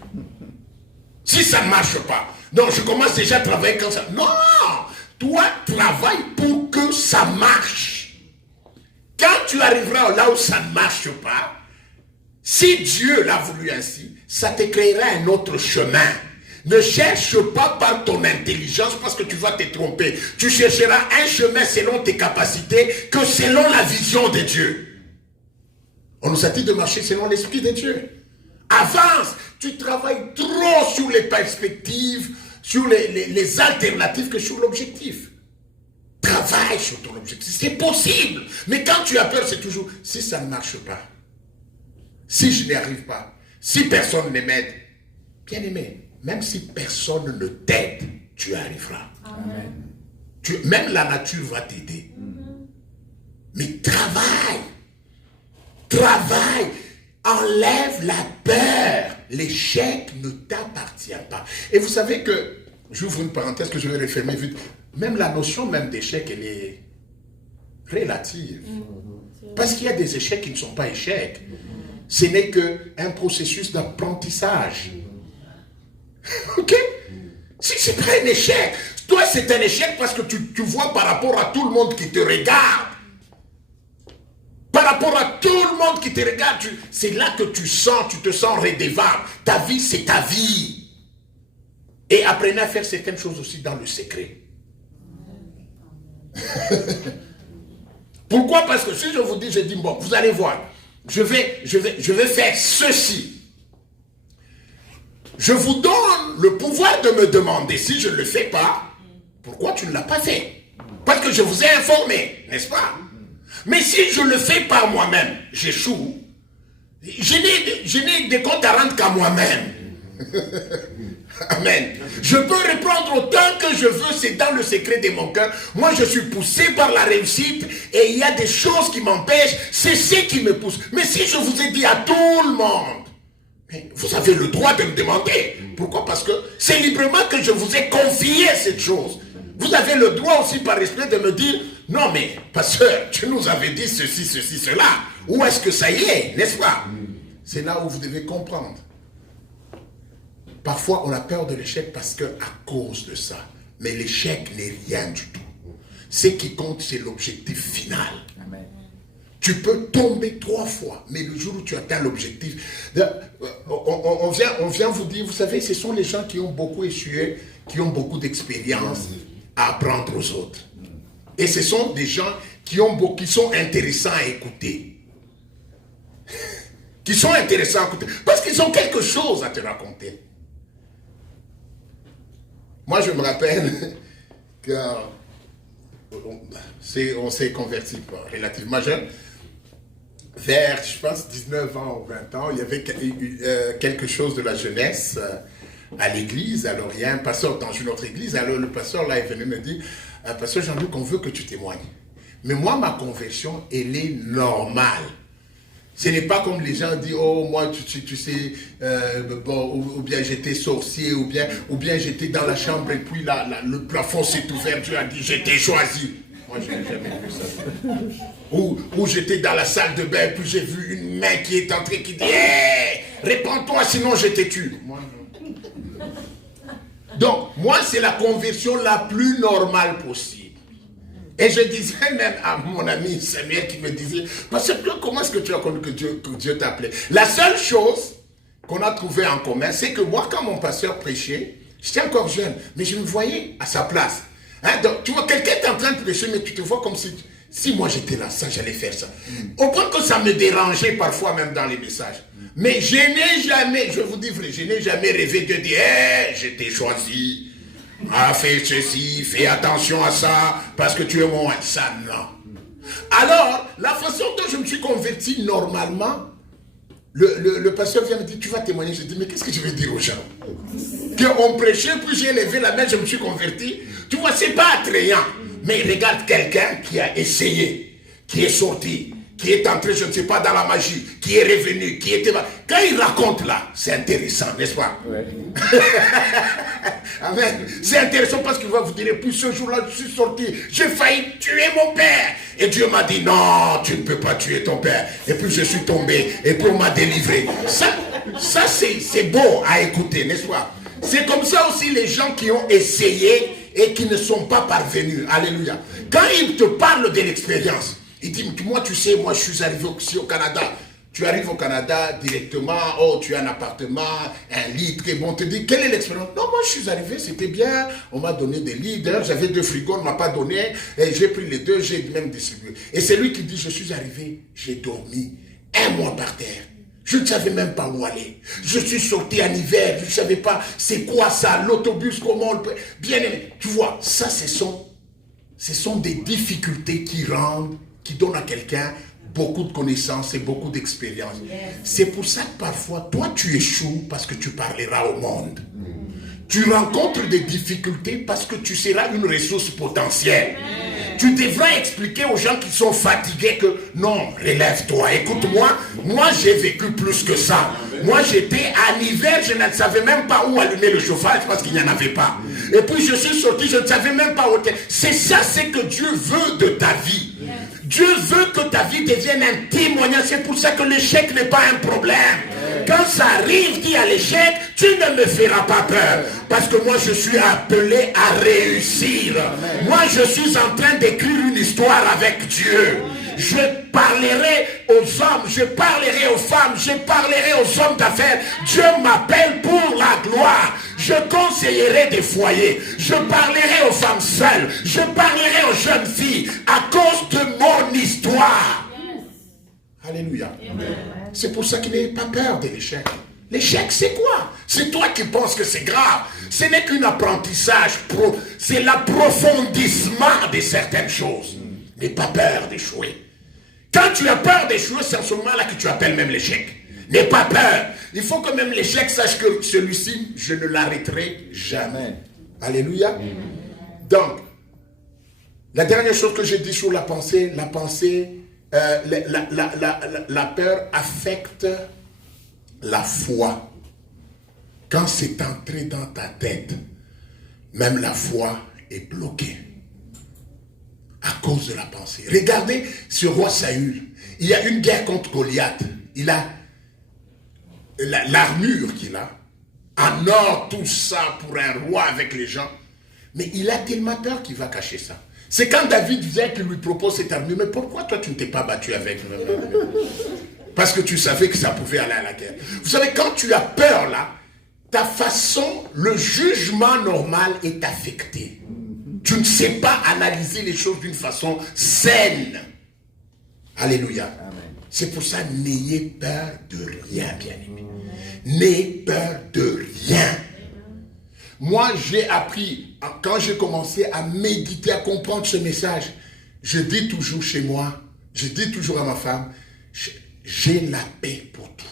Si ça ne marche pas, donc je commence déjà à travailler comme ça. Non, toi, travaille pour que ça marche. Quand tu arriveras là où ça ne marche pas, si Dieu l'a voulu ainsi, ça te créera un autre chemin. Ne cherche pas par ton intelligence parce que tu vas te tromper. Tu chercheras un chemin selon tes capacités que selon la vision de Dieu. On nous a dit de marcher selon l'esprit de Dieu. Avance, tu travailles trop sur les perspectives, sur les alternatives que sur l'objectif. Travaille sur ton objectif, c'est possible. Mais quand tu as peur, c'est toujours, si ça ne marche pas, si je n'y arrive pas, si personne ne m'aide, bien aimé, même si personne ne t'aide, tu arriveras. Amen. Même la nature va t'aider. Mais travaille. Travaille. Enlève la peur. L'échec ne t'appartient pas. Et vous savez que, j'ouvre une parenthèse que je vais refermer vite, même la notion même d'échec, elle est relative. Parce qu'il y a des échecs qui ne sont pas échecs. Ce n'est qu'un processus d'apprentissage. Ok? Si c'est pas un échec, toi c'est un échec parce que tu vois par rapport à tout le monde qui te regarde. Par rapport à tout le monde qui te regarde, c'est là que tu te sens redevable. Ta vie, c'est ta vie. Et apprenez à faire certaines choses aussi dans le secret. Pourquoi? Parce que si je dis, bon, vous allez voir, je vais faire ceci. Je vous donne le pouvoir de me demander si je ne le fais pas, pourquoi tu ne l'as pas fait? Parce que je vous ai informé, n'est-ce pas? Mais si je le fais par moi-même, j'échoue. Je n'ai des comptes à rendre qu'à moi-même. Amen. Je peux reprendre autant que je veux, c'est dans le secret de mon cœur. Moi, je suis poussé par la réussite et il y a des choses qui m'empêchent. C'est ce qui me pousse. Mais si je vous ai dit à tout le monde, vous avez le droit de me demander. Pourquoi? Parce que c'est librement que je vous ai confié cette chose. Vous avez le droit aussi par respect de me dire, non mais, pasteur, tu nous avais dit ceci, ceci, cela. Où est-ce que ça y est, n'est-ce pas? C'est là où vous devez comprendre. Parfois, on a peur de l'échec parce que à cause de ça. Mais l'échec n'est rien du tout. Ce qui compte, c'est l'objectif final. Amen. Tu peux tomber 3 fois, mais le jour où tu atteins l'objectif, on vient vous dire, vous savez, ce sont les gens qui ont beaucoup échoué, qui ont beaucoup d'expérience à apprendre aux autres. Et ce sont des gens qui sont intéressants à écouter. Qui sont intéressants à écouter. Parce qu'ils ont quelque chose à te raconter. Moi, je me rappelle quand on s'est converti relativement jeune. Vers, je pense, 19 ans ou 20 ans, il y avait quelque chose de la jeunesse à l'église. Alors, il y a un pasteur dans une autre église. Alors, le pasteur, là, est venu me dire, Pasteur Jean-Luc, on veut que tu témoignes. Mais moi, ma conversion, elle est normale. Ce n'est pas comme les gens disent, oh, moi, tu sais, bon, ou bien j'étais sorcier, ou bien j'étais dans la chambre et puis le plafond s'est ouvert, Dieu a dit, j'étais choisi. Moi, je n'ai jamais vu ça. Ou j'étais dans la salle de bain, puis j'ai vu une main qui est entrée, qui dit, hey, répands-toi, sinon je te tue. Moi, non. Donc, moi, c'est la conversion la plus normale possible. Et je disais même à mon ami Samuel qui me disait, parce que comment est-ce que tu as connu que Dieu t'a appelé? La seule chose qu'on a trouvé en commun, c'est que moi, quand mon pasteur prêchait, j'étais encore jeune, mais je me voyais à sa place. Hein, donc, tu vois, quelqu'un est en train de prêcher, mais tu te vois comme si moi j'étais là, ça, j'allais faire ça. Au point que ça me dérangeait parfois même dans les messages. Mais je n'ai jamais, je vous dis vrai, je n'ai jamais rêvé de dire, hey, je t'ai choisi. Ah, fais ceci, fais attention à ça, parce que tu es mon... Ça, non. Alors, la façon dont je me suis converti normalement, le pasteur vient me dire, tu vas témoigner. Je dis, mais qu'est-ce que je vais dire aux gens? Qu'on prêchait, puis j'ai levé la main, je me suis converti. Tu vois, c'est pas attrayant. Mais regarde quelqu'un qui a essayé, qui est sorti, qui est entré, je ne sais pas, dans la magie, qui est revenu, qui était... Quand il raconte là, c'est intéressant, n'est-ce pas? Ouais. Amen. C'est intéressant parce qu'il va vous dire, et puis ce jour-là, je suis sorti, j'ai failli tuer mon père. Et Dieu m'a dit, non, tu ne peux pas tuer ton père. Et puis je suis tombé, et puis on m'a délivré. Ça c'est beau à écouter, n'est-ce pas? C'est comme ça aussi les gens qui ont essayé et qui ne sont pas parvenus. Alléluia. Quand ils te parlent de l'expérience, ils disent, moi tu sais, moi je suis arrivé aussi au Canada. Tu arrives au Canada directement, oh tu as un appartement, un lit, très bon. On te dit, quelle est l'expérience? Non, moi je suis arrivé, c'était bien, on m'a donné des lits, d'ailleurs j'avais 2 frigos, on ne m'a pas donné, et j'ai pris les 2, j'ai même distribué. Et c'est lui qui dit, je suis arrivé, j'ai dormi 1 mois par terre. Je ne savais même pas où aller. Je suis sorti en hiver, je ne savais pas c'est quoi ça, l'autobus, comment on le peut. Bien aimé, tu vois, ça ce sont des difficultés qui donnent à quelqu'un beaucoup de connaissances et beaucoup d'expérience. C'est pour ça que parfois, toi tu échoues parce que tu parleras au monde. Tu rencontres des difficultés parce que tu seras une ressource potentielle. Tu devras expliquer aux gens qui sont fatigués que non, relève-toi, écoute-moi, moi j'ai vécu plus que ça. Moi j'étais en hiver, je ne savais même pas où allumer le chauffage parce qu'il n'y en avait pas. Et puis je suis sorti, je ne savais même pas où était. C'est ça, c'est que Dieu veut de ta vie. Dieu veut que ta vie devienne un témoignage. C'est pour ça que l'échec n'est pas un problème. Quand ça arrive, dis à l'échec, tu ne me feras pas peur. Parce que moi, je suis appelé à réussir. Moi, je suis en train d'écrire une histoire avec Dieu. Je parlerai aux hommes, je parlerai aux femmes, je parlerai aux hommes d'affaires. Dieu m'appelle pour la gloire. Je conseillerai des foyers. Je parlerai aux femmes seules. Je parlerai aux jeunes filles à cause de mon histoire. Alléluia. C'est pour ça qu'il n'ait pas peur de l'échec. L'échec, c'est quoi? C'est toi qui penses que c'est grave. Ce n'est qu'un apprentissage. C'est l'approfondissement de certaines choses. N'aie pas peur d'échouer. Quand tu as peur d'échouer, c'est en ce moment-là que tu appelles même l'échec. N'aie pas peur. Il faut que même l'échec sache que celui-ci, je ne l'arrêterai jamais. Alléluia. Donc, la dernière chose que j'ai dit sur la pensée, la peur affecte la foi. Quand c'est entré dans ta tête, même la foi est bloquée. À cause de la pensée. Regardez ce roi Saül. Il y a une guerre contre Goliath. Il a l'armure qu'il a. En or, tout ça pour un roi avec les gens. Mais il a tellement peur qu'il va cacher ça. C'est quand David vient qu'il lui propose cette armure. Mais pourquoi toi tu ne t'es pas battu avec nous? Parce que tu savais que ça pouvait aller à la guerre. Vous savez, quand tu as peur là, ta façon, le jugement normal est affecté. Tu ne sais pas analyser les choses d'une façon saine. Alléluia. C'est pour ça, n'ayez peur de rien, bien-aimés. N'ayez peur de rien. Moi, j'ai appris, quand j'ai commencé à méditer, à comprendre ce message, je dis toujours chez moi, je dis toujours à ma femme, j'ai la paix pour tout.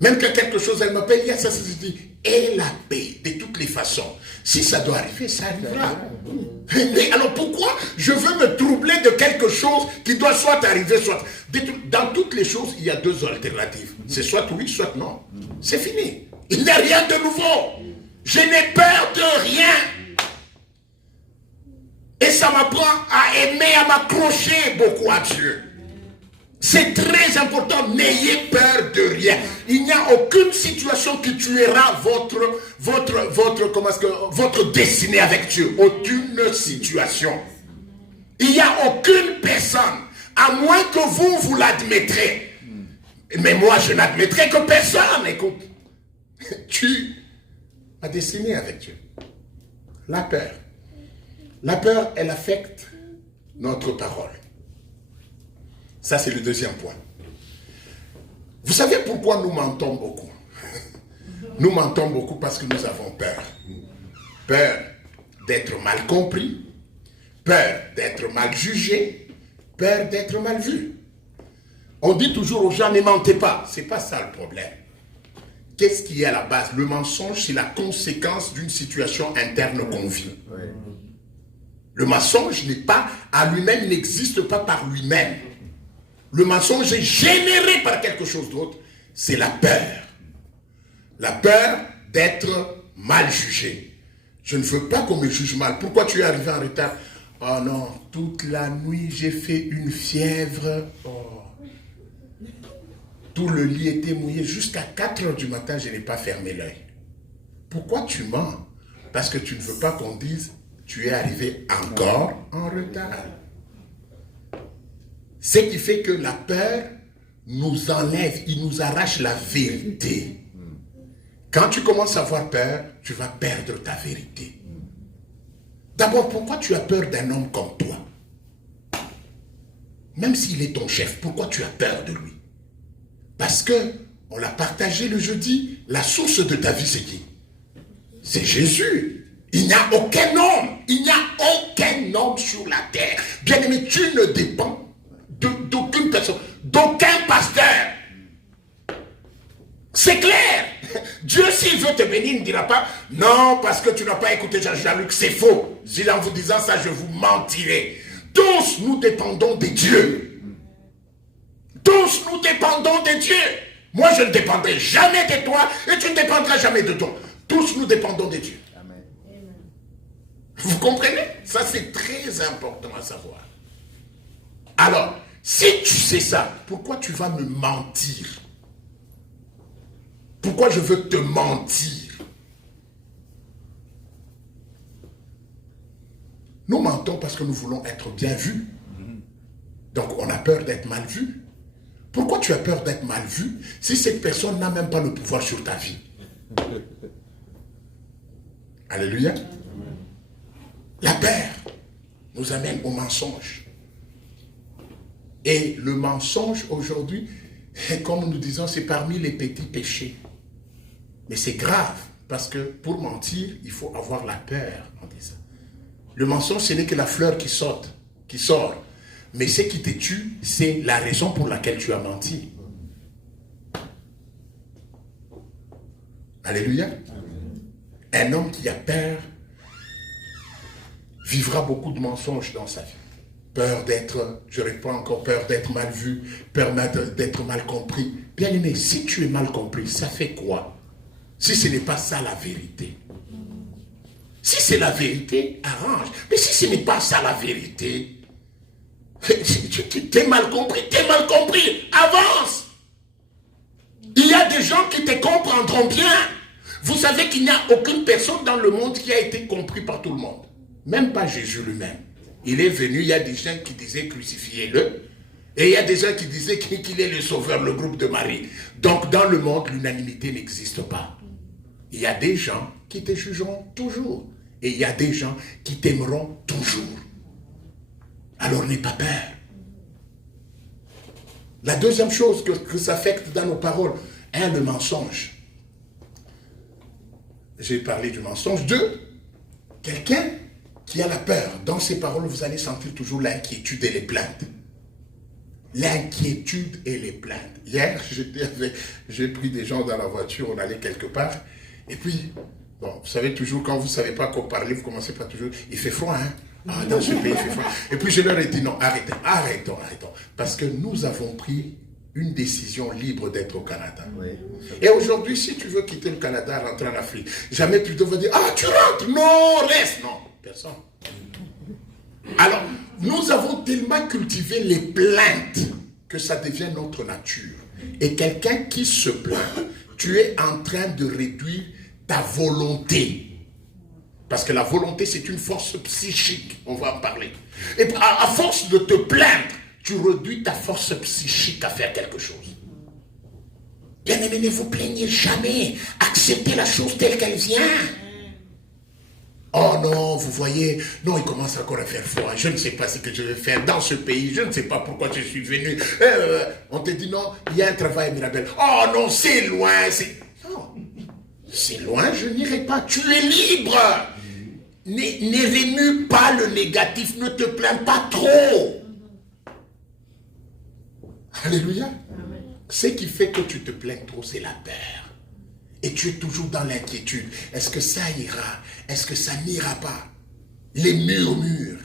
Même que quelque chose, elle m'appelle, il y a ça, je dis, et la paix, de toutes les façons. Si ça doit arriver, ça arrivera. Mais alors pourquoi je veux me troubler de quelque chose qui doit soit arriver, soit... Dans toutes les choses, il y a deux alternatives. C'est soit oui, soit non. C'est fini. Il n'y a rien de nouveau. Je n'ai peur de rien. Et ça m'apprend à aimer, à m'accrocher beaucoup à Dieu. C'est très important, n'ayez peur de rien. Il n'y a aucune situation qui tuera votre destinée avec Dieu. Aucune situation. Il n'y a aucune personne, à moins que vous l'admettrez. Mais moi, je n'admettrai que personne. Écoute, tu as destinée avec Dieu. La peur. La peur, elle affecte notre parole. Ça, c'est le deuxième point. Vous savez pourquoi nous mentons beaucoup? Nous mentons beaucoup parce que nous avons peur. Peur d'être mal compris, peur d'être mal jugé, peur d'être mal vu. On dit toujours aux gens, ne mentez pas. Ce n'est pas ça le problème. Qu'est-ce qui est à la base? Le mensonge, c'est la conséquence d'une situation interne qu'on vit. Le mensonge n'est pas à lui-même, n'existe pas par lui-même. Le mensonge est généré par quelque chose d'autre. C'est la peur. La peur d'être mal jugé. Je ne veux pas qu'on me juge mal. Pourquoi tu es arrivé en retard? Oh non, toute la nuit j'ai fait une fièvre. Oh. Tout le lit était mouillé. Jusqu'à 4 heures du matin, je n'ai pas fermé l'œil. Pourquoi tu mens? Parce que tu ne veux pas qu'on dise tu es arrivé encore en retard. Ce qui fait que la peur nous enlève, il nous arrache la vérité. Quand tu commences à avoir peur, tu vas perdre ta vérité. D'abord, pourquoi tu as peur d'un homme comme toi? Même s'il est ton chef, pourquoi tu as peur de lui? Parce que, on l'a partagé le jeudi, la source de ta vie, c'est qui? C'est Jésus. Il n'y a aucun homme sur la terre. Bien aimé, tu ne dépends d'aucune personne, d'aucun pasteur. C'est clair. Dieu, s'il veut te bénir, il ne dira pas, non, parce que tu n'as pas écouté Jean-Luc, c'est faux. Si en vous disant ça, je vous mentirai. Tous nous dépendons de Dieu. Tous nous dépendons de Dieu. Moi, je ne dépendrai jamais de toi et tu ne dépendras jamais de toi. Tous nous dépendons de Dieu. Amen. Vous comprenez? Ça, c'est très important à savoir. Alors, si tu sais ça, pourquoi tu vas me mentir? Pourquoi je veux te mentir? Nous mentons parce que nous voulons être bien vus. Donc, on a peur d'être mal vu. Pourquoi tu as peur d'être mal vu si cette personne n'a même pas le pouvoir sur ta vie? Alléluia. La peur nous amène au mensonge. Et le mensonge aujourd'hui, comme nous disons, c'est parmi les petits péchés. Mais c'est grave, parce que pour mentir, il faut avoir la peur en disant. Le mensonge, ce n'est que la fleur qui sort. Mais ce qui te tue, c'est la raison pour laquelle tu as menti. Alléluia. Un homme qui a peur vivra beaucoup de mensonges dans sa vie. Peur d'être, je reprends encore, peur d'être mal vu, peur d'être mal compris. Bien aimé, si tu es mal compris, ça fait quoi? Si ce n'est pas ça la vérité. Si c'est la vérité, arrange. Mais si ce n'est pas ça la vérité, t'es mal compris, avance. Il y a des gens qui te comprendront bien. Vous savez qu'il n'y a aucune personne dans le monde qui a été compris par tout le monde. Même pas Jésus lui-même. Il est venu, il y a des gens qui disaient crucifiez-le. Et il y a des gens qui disaient qu'il est le sauveur, le groupe de Marie. Donc dans le monde, l'unanimité n'existe pas. Il y a des gens qui te jugeront toujours. Et il y a des gens qui t'aimeront toujours. Alors n'aie pas peur. La deuxième chose que ça affecte dans nos paroles, le mensonge. J'ai parlé du mensonge. 2, quelqu'un qui a la peur. Dans ses paroles, vous allez sentir toujours l'inquiétude et les plaintes. L'inquiétude et les plaintes. Hier, j'ai pris des gens dans la voiture, on allait quelque part. Et puis, bon, vous savez toujours, quand vous ne savez pas quoi parler, vous commencez pas toujours. Il fait froid, hein? Ah, dans ce pays, il fait froid. Et puis, je leur ai dit, non, arrêtons. Parce que nous avons pris une décision libre d'être au Canada. Oui. Et aujourd'hui, si tu veux quitter le Canada, rentrer en Afrique, jamais plutôt va dire, ah, tu rentres, non, reste. Non, personne. Alors, nous avons tellement cultivé les plaintes que ça devient notre nature. Et quelqu'un qui se plaint, tu es en train de réduire ta volonté. Parce que la volonté, c'est une force psychique. On va en parler. Et à force de te plaindre, tu réduis ta force psychique à faire quelque chose. Bien aimé, ne vous plaignez jamais. Acceptez la chose telle qu'elle vient. Oh non, vous voyez, non, il commence encore à faire froid. Je ne sais pas ce que je vais faire dans ce pays. Je ne sais pas pourquoi je suis venu. On te dit non, il y a un travail Mirabel. Oh non, c'est loin. Non, c'est loin, je n'irai pas. Tu es libre. Ne remue pas le négatif. Ne te plains pas trop. Alléluia. Ce qui fait que tu te plains trop, c'est la peur. Et tu es toujours dans l'inquiétude. Est-ce que ça ira? Est-ce que ça n'ira pas? Les murmures.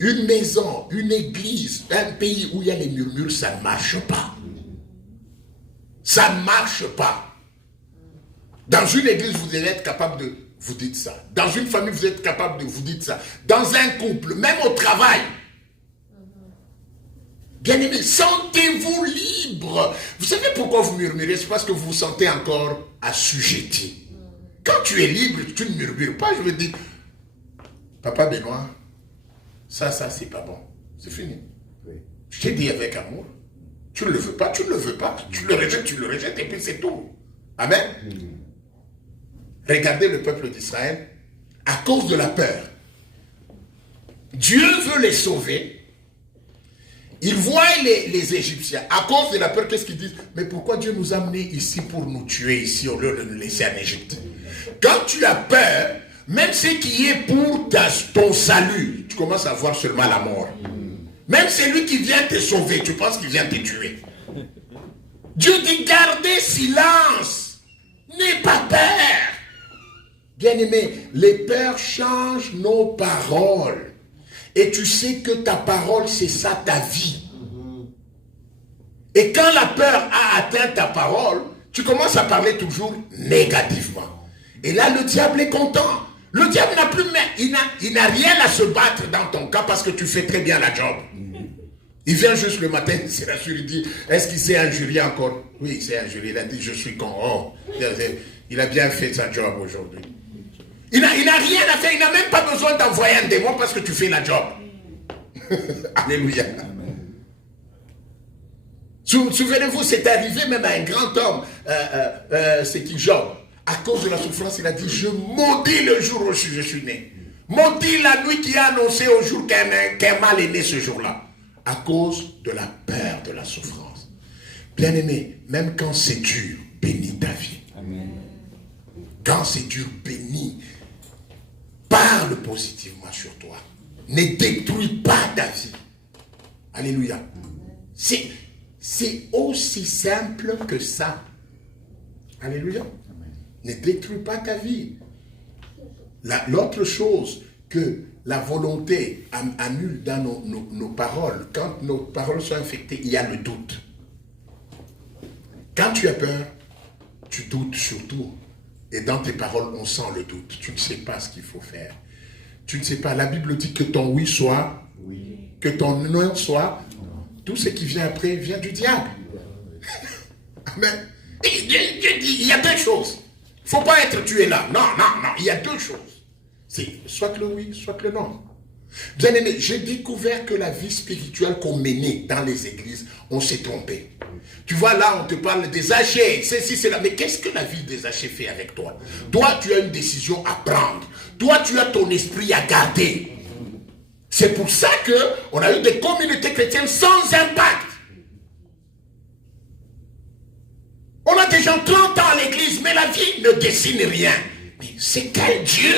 Une maison, une église, un pays où il y a les murmures, ça ne marche pas. Ça ne marche pas. Dans une église, vous allez être capable de vous dites ça. Dans une famille, vous êtes capable de vous dites ça. Dans un couple, même au travail. Bien-aimés, sentez-vous libre. Vous savez pourquoi vous murmurez? C'est parce que vous vous sentez encore assujetti. Quand tu es libre, tu ne murmures pas. Je veux dire, Papa Benoît, ça, c'est pas bon. C'est fini. Oui. Je t'ai dit avec amour. Tu ne le veux pas, tu ne le veux pas. Tu le rejettes, et puis c'est tout. Amen. Regardez le peuple d'Israël. À cause de la peur, Dieu veut les sauver. Ils voient les Égyptiens. À cause de la peur, qu'est-ce qu'ils disent? Mais pourquoi Dieu nous a amenés ici pour nous tuer ici au lieu de nous laisser en Égypte? Quand tu as peur, même ce qui est pour ton salut, tu commences à voir seulement la mort. Même celui qui vient te sauver, tu penses qu'il vient te tuer. Dieu dit gardez silence. N'aie pas peur. Bien-aimé, les peurs changent nos paroles. Et tu sais que ta parole, c'est ça ta vie. Et quand la peur a atteint ta parole, tu commences à parler toujours négativement. Et là, le diable est content. Le diable n'a plus, il n'a rien à se battre dans ton cas parce que tu fais très bien la job. Il vient juste le matin, il se rassure, il dit, est-ce qu'il s'est injurié encore? Oui, il s'est injurié, il a dit, je suis con. Oh, il a bien fait sa job aujourd'hui. Il n'a rien à faire, il n'a même pas besoin d'envoyer un démon parce que tu fais la job. Alléluia. Souvenez-vous, c'est arrivé même à un grand homme, c'est qui Job. À cause de la souffrance, il a dit, je maudis le jour où je suis né. Maudis la nuit qui a annoncé au jour qu'un mal est né ce jour-là. À cause de la peur de la souffrance. Bien-aimé, même quand c'est dur, bénis ta vie. Amen. Quand c'est dur, bénis. Parle positivement sur toi. Ne détruis pas ta vie. Alléluia. C'est aussi simple que ça. Alléluia. Amen. Ne détruis pas ta vie. L'autre chose que la volonté annule dans nos paroles, quand nos paroles sont infectées, il y a le doute. Quand tu as peur, tu doutes surtout. Et dans tes paroles, on sent le doute. Tu ne sais pas ce qu'il faut faire. Tu ne sais pas. La Bible dit que ton oui soit, oui. Que ton non soit. Non. Tout ce qui vient après vient du diable. Amen. Il y a deux choses. Il ne faut pas être tué là. Non, non, non. Il y a deux choses. C'est soit le oui, soit le non. Bien aimé, j'ai découvert que la vie spirituelle qu'on menait dans les églises, on s'est trompé. Tu vois, là, on te parle des âgés, ceci, cela. Mais qu'est-ce que la vie des âgés fait avec toi? Toi, tu as une décision à prendre. Toi, tu as ton esprit à garder. C'est pour ça qu'on a eu des communautés chrétiennes sans impact. On a des gens 30 ans à l'église, mais la vie ne dessine rien. Mais c'est quel Dieu?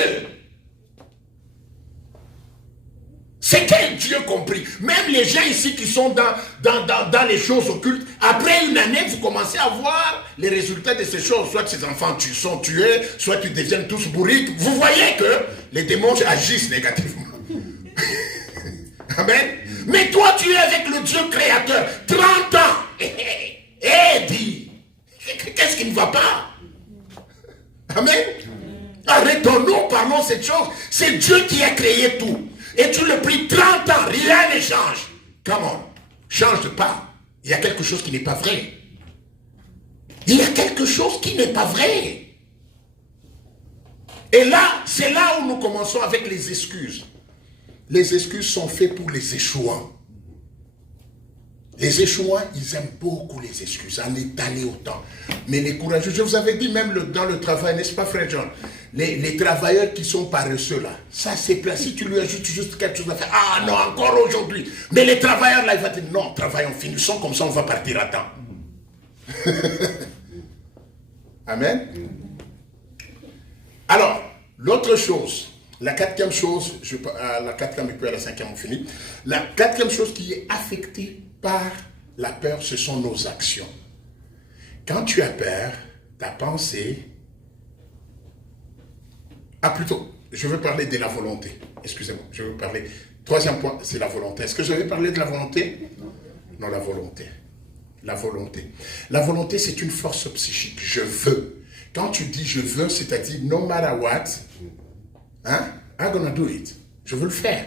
C'est quel Dieu compris? Même les gens ici qui sont dans les choses occultes, après une année, vous commencez à voir les résultats de ces choses. Soit ces enfants sont tués, soit ils deviennent tous bourriques. Vous voyez que les démons agissent négativement. Amen. Mais toi, tu es avec le Dieu créateur. 30 ans. Dis, qu'est-ce qui ne va pas? Amen. Arrêtons-nous, parlons cette chose. C'est Dieu qui a créé tout. Et tu le pries 30 ans, rien ne change. Comment? Change pas. Il y a quelque chose qui n'est pas vrai. Il y a quelque chose qui n'est pas vrai. Et là, c'est là où nous commençons avec les excuses. Les excuses sont faites pour les échouants. Les échouants, ils aiment beaucoup les excuses, en étaler autant. Mais les courageux, je vous avais dit même dans le travail, n'est-ce pas frère John? Les travailleurs qui sont paresseux là, ça c'est plat. Si tu lui ajoutes juste quelque chose à faire, ah non, encore aujourd'hui. Mais les travailleurs là, il va dire, non, travaillons, finissons, comme ça on va partir à temps. Amen. Alors, l'autre chose, la quatrième chose, la quatrième et puis à la cinquième on finit. La quatrième chose qui est affectée par la peur, ce sont nos actions. Quand tu as peur, ta pensée... Ah plutôt, je veux parler de la volonté. Excusez-moi, je veux parler... Troisième point, c'est la volonté. Est-ce que je vais parler de la volonté? Non, la volonté. La volonté. La volonté, c'est une force psychique. Je veux. Quand tu dis je veux, c'est-à-dire no matter what, hein, I'm gonna do it. Je veux le faire.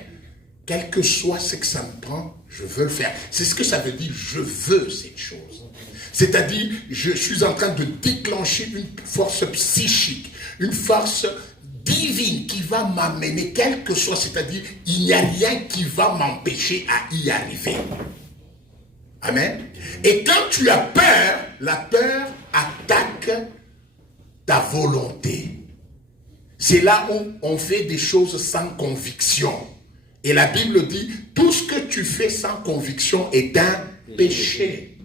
Quel que soit ce que ça me prend, je veux le faire. C'est ce que ça veut dire, je veux cette chose. C'est-à-dire, je suis en train de déclencher une force psychique, une force divine qui va m'amener, quel que soit, c'est-à-dire, il n'y a rien qui va m'empêcher à y arriver. Amen. Et quand tu as peur, la peur attaque ta volonté. C'est là où on fait des choses sans conviction. Et la Bible dit, tout ce que tu fais sans conviction est un péché.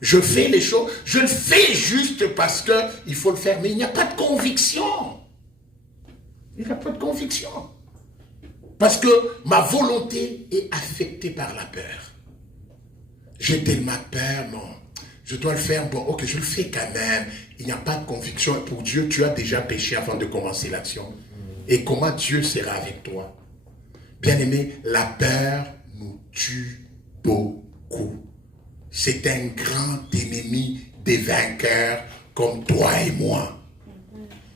Je fais les choses, je le fais juste parce qu'il faut le faire, mais il n'y a pas de conviction. Il n'y a pas de conviction. Parce que ma volonté est affectée par la peur. J'ai tellement peur, non. Je dois le faire, bon, ok, je le fais quand même. Il n'y a pas de conviction. Et pour Dieu, tu as déjà péché avant de commencer l'action. Et comment Dieu sera avec toi? Bien-aimé, la peur nous tue beaucoup. C'est un grand ennemi des vainqueurs comme toi et moi.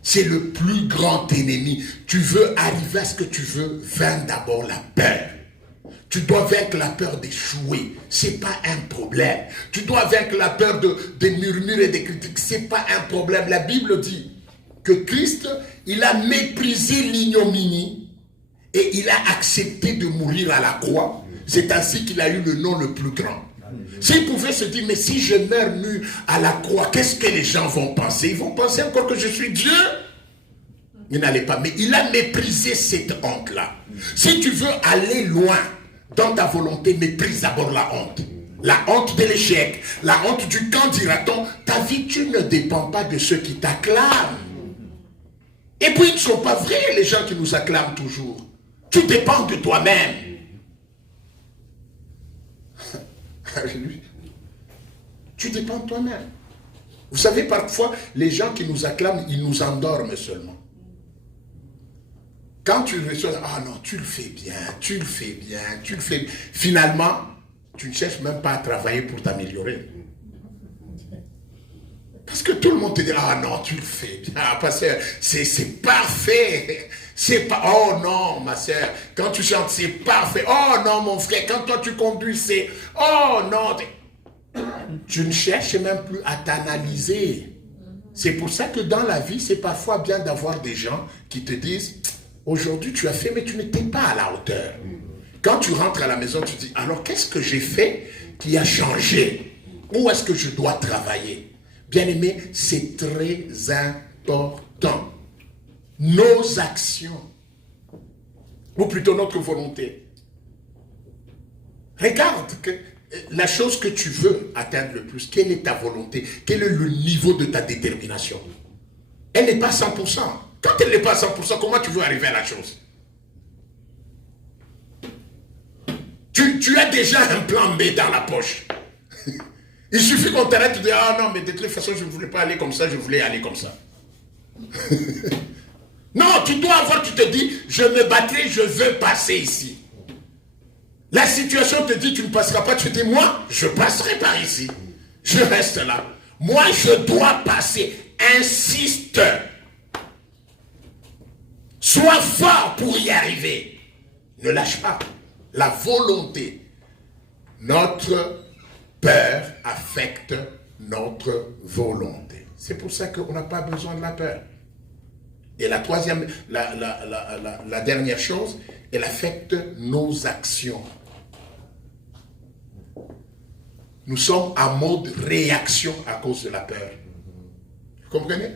C'est le plus grand ennemi. Tu veux arriver à ce que tu veux, vainc d'abord la peur. Tu dois vaincre la peur d'échouer. Ce n'est pas un problème. Tu dois vaincre la peur des murmures et des critiques. Ce n'est pas un problème. La Bible dit que Christ, il a méprisé l'ignominie et il a accepté de mourir à la croix. C'est ainsi qu'il a eu le nom le plus grand. S'il pouvait se dire, mais si je meurs nu à la croix, qu'est-ce que les gens vont penser? Ils vont penser encore que je suis Dieu. Il n'allait pas. Mais il a méprisé cette honte-là. Si tu veux aller loin dans ta volonté, méprise d'abord la honte. La honte de l'échec. La honte du quand dira-t-on. Ta vie, tu ne dépends pas de ceux qui t'acclament. Et puis, ils ne sont pas vrais, les gens qui nous acclament toujours. Tu dépends de toi-même. Tu dépends de toi-même. Vous savez, parfois, les gens qui nous acclament, ils nous endorment seulement. Quand tu reçois, ah non, tu le fais bien, tu le fais bien, tu le fais bien. Finalement, tu ne cherches même pas à travailler pour t'améliorer. Parce que tout le monde te dit, ah non, tu le fais bien, pasteur, c'est parfait. C'est pas, oh non, ma soeur, quand tu chantes, c'est parfait. Oh non, mon frère, quand toi tu conduis, c'est, oh non. Tu ne cherches même plus à t'analyser. C'est pour ça que dans la vie, c'est parfois bien d'avoir des gens qui te disent, aujourd'hui tu as fait, mais tu n'étais pas à la hauteur. Quand tu rentres à la maison, tu dis, alors qu'est-ce que j'ai fait qui a changé? Où est-ce que je dois travailler? Bien-aimé, c'est très important. Nos actions, ou plutôt notre volonté. Regarde la chose que tu veux atteindre le plus. Quelle est ta volonté? Quel est le niveau de ta détermination? Elle n'est pas 100%. Quand elle n'est pas 100%, comment tu veux arriver à la chose? Tu as déjà un plan B dans la poche. Il suffit qu'on t'arrête de dire, ah non, mais de toute façon, je ne voulais pas aller comme ça, je voulais aller comme ça. Non, tu dois avoir, tu te dis, je me battrai, je veux passer ici. La situation te dit, tu ne passeras pas, tu te dis, moi, je passerai par ici. Je reste là. Moi, je dois passer. Insiste. Sois fort pour y arriver. Ne lâche pas. La volonté. Notre peur affecte notre volonté. C'est pour ça qu'on n'a pas besoin de la peur. Et la troisième, la dernière chose, elle affecte nos actions. Nous sommes en mode réaction à cause de la peur. Vous comprenez?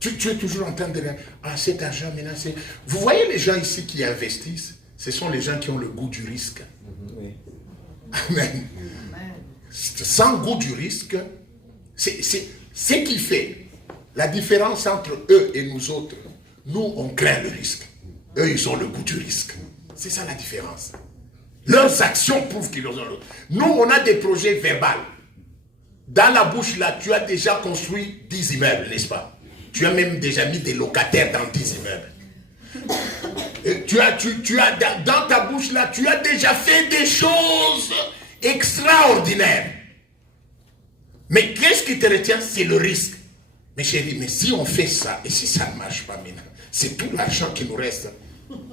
Tu es toujours en train de dire, ah cet argent maintenant c'est... Vous voyez les gens ici qui investissent, ce sont les gens qui ont le goût du risque. Oui. Amen. Sans goût du risque, c'est ce qui fait la différence entre eux et nous autres. Nous, on craint le risque. Eux, ils ont le goût du risque. C'est ça la différence. Leurs actions prouvent qu'ils ont le... Nous, on a des projets verbaux. Dans la bouche, là, tu as déjà construit 10 immeubles, n'est-ce pas? Tu as même déjà mis des locataires dans 10 immeubles. Et dans ta bouche, là, tu as déjà fait des choses extraordinaires. Mais qu'est-ce qui te retient? C'est le risque. Mais chérie, mais si on fait ça, et si ça ne marche pas maintenant, c'est tout l'argent qui nous reste.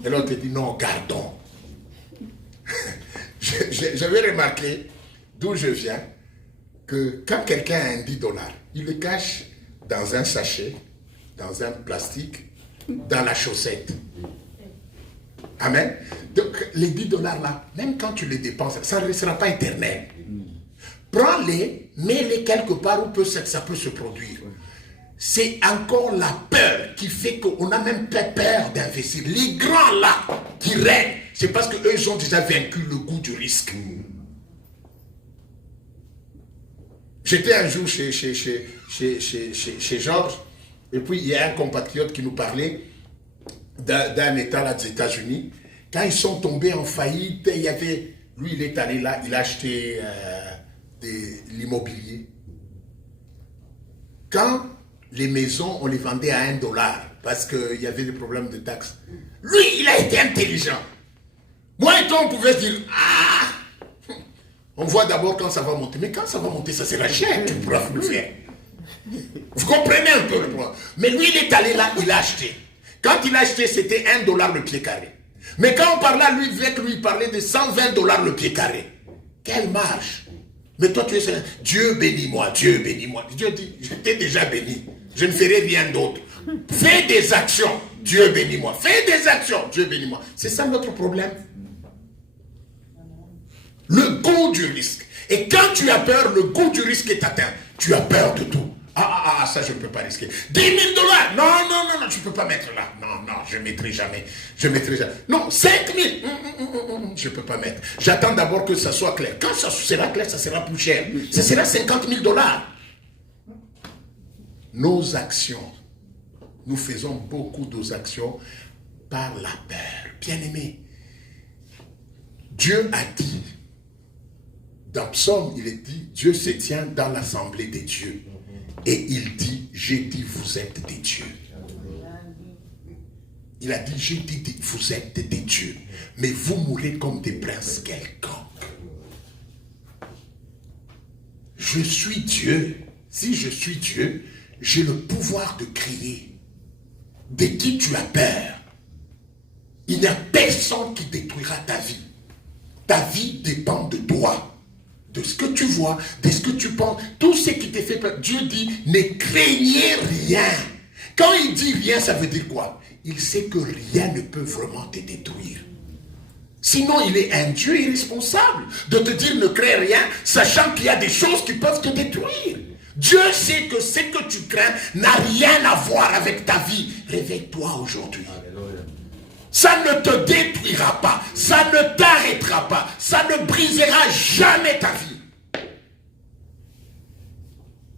Et l'autre te dit, non, gardons. J'avais remarqué, d'où je viens, que quand quelqu'un a un $10, il le cache dans un sachet, dans un plastique, dans la chaussette. Amen. Donc les $10 là, même quand tu les dépenses, ça ne sera pas éternel. Prends-les, mets-les quelque part où ça peut se produire. C'est encore la peur qui fait qu'on a même peur d'investir. Les grands là qui règnent, c'est parce qu'eux ils ont déjà vaincu le goût du risque. J'étais un jour chez Georges, et puis il y a un compatriote qui nous parlait d'un État là des États-Unis. Quand ils sont tombés en faillite, il y avait, lui il est allé là, il a acheté l'immobilier. Quand les maisons, on les vendait à $1 parce qu'il y avait des problèmes de taxes. Lui, il a été intelligent. Moi et toi, on pouvait se dire, ah, on voit d'abord quand ça va monter. Mais quand ça va monter, ça sera cher, tu ne pourras plus le faire. Vous comprenez un peu le point. Mais lui, il est allé là, il a acheté. Quand il a acheté, c'était $1 le pied carré. Mais quand on parlait à lui, il parlait de $120 le pied carré. Quelle marge! Mais toi, tu es Dieu bénis-moi, Dieu bénis-moi. Dieu dit, je t'ai déjà béni. Je ne ferai rien d'autre. Fais des actions, Dieu bénis-moi. Fais des actions, Dieu bénis-moi. C'est ça notre problème. Le goût du risque. Et quand tu as peur, le goût du risque est atteint. Tu as peur de tout. Ça je ne peux pas risquer. $10 000. Non, tu ne peux pas mettre là. Non, je ne mettrai jamais. Je mettrai jamais. Non, 5 000. Je ne peux pas mettre. J'attends d'abord que ça soit clair. Quand ça sera clair, ça sera plus cher. Ça sera $50 000. Nos actions, nous faisons beaucoup de actions par la peur. Bien-aimé, Dieu a dit, dans Psaume, il est dit, Dieu se tient dans l'assemblée des dieux. Et il dit, j'ai dit, vous êtes des dieux. Il a dit, j'ai dit, vous êtes des dieux. Mais vous mourrez comme des princes quelconques. Je suis Dieu. Si je suis Dieu, j'ai le pouvoir de créer. De qui tu as peur? Il n'y a personne qui détruira ta vie. Ta vie dépend de toi. de ce que tu vois, de ce que tu penses, tout ce qui te fait peur. Dieu dit, ne craignez rien. Quand il dit rien, ça veut dire quoi? Il sait que rien ne peut vraiment te détruire. Sinon, il est un Dieu irresponsable de te dire ne crains rien, sachant qu'il y a des choses qui peuvent te détruire. Dieu sait que ce que tu crains n'a rien à voir avec ta vie. Réveille-toi aujourd'hui. Ça ne te détruira pas, ça ne t'arrêtera pas, ça ne brisera jamais ta vie.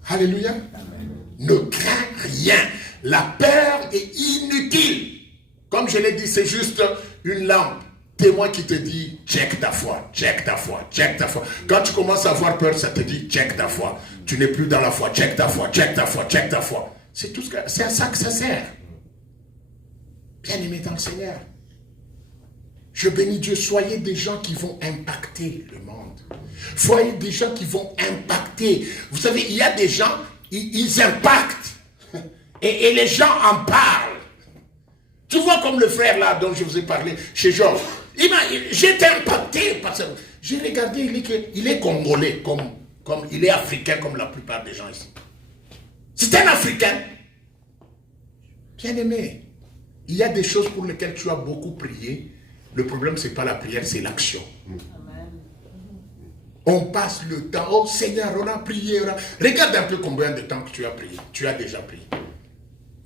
Alléluia. Amen. Ne crains rien. La peur est inutile. Comme je l'ai dit, c'est juste une lampe. Témoin qui te dit, check ta foi, check ta foi, check ta foi. Quand tu commences à avoir peur, ça te dit, check ta foi. Tu n'es plus dans la foi, check ta foi, check ta foi, check ta foi. C'est tout c'est à ça que ça sert. Bien-aimés dans le Seigneur. Je bénis Dieu, soyez des gens qui vont impacter le monde. Soyez des gens qui vont impacter. Vous savez, il y a des gens, ils impactent. Et les gens en parlent. Tu vois comme le frère là dont je vous ai parlé, chez Georges. J'étais impacté par ça. J'ai regardé, il est congolais, comme il est africain comme la plupart des gens ici. C'est un Africain. Bien aimé. Il y a des choses pour lesquelles tu as beaucoup prié. Le problème, ce n'est pas la prière, c'est l'action. On passe le temps. Oh Seigneur, on a prié. Regarde un peu combien de temps que tu as prié. Tu as déjà prié.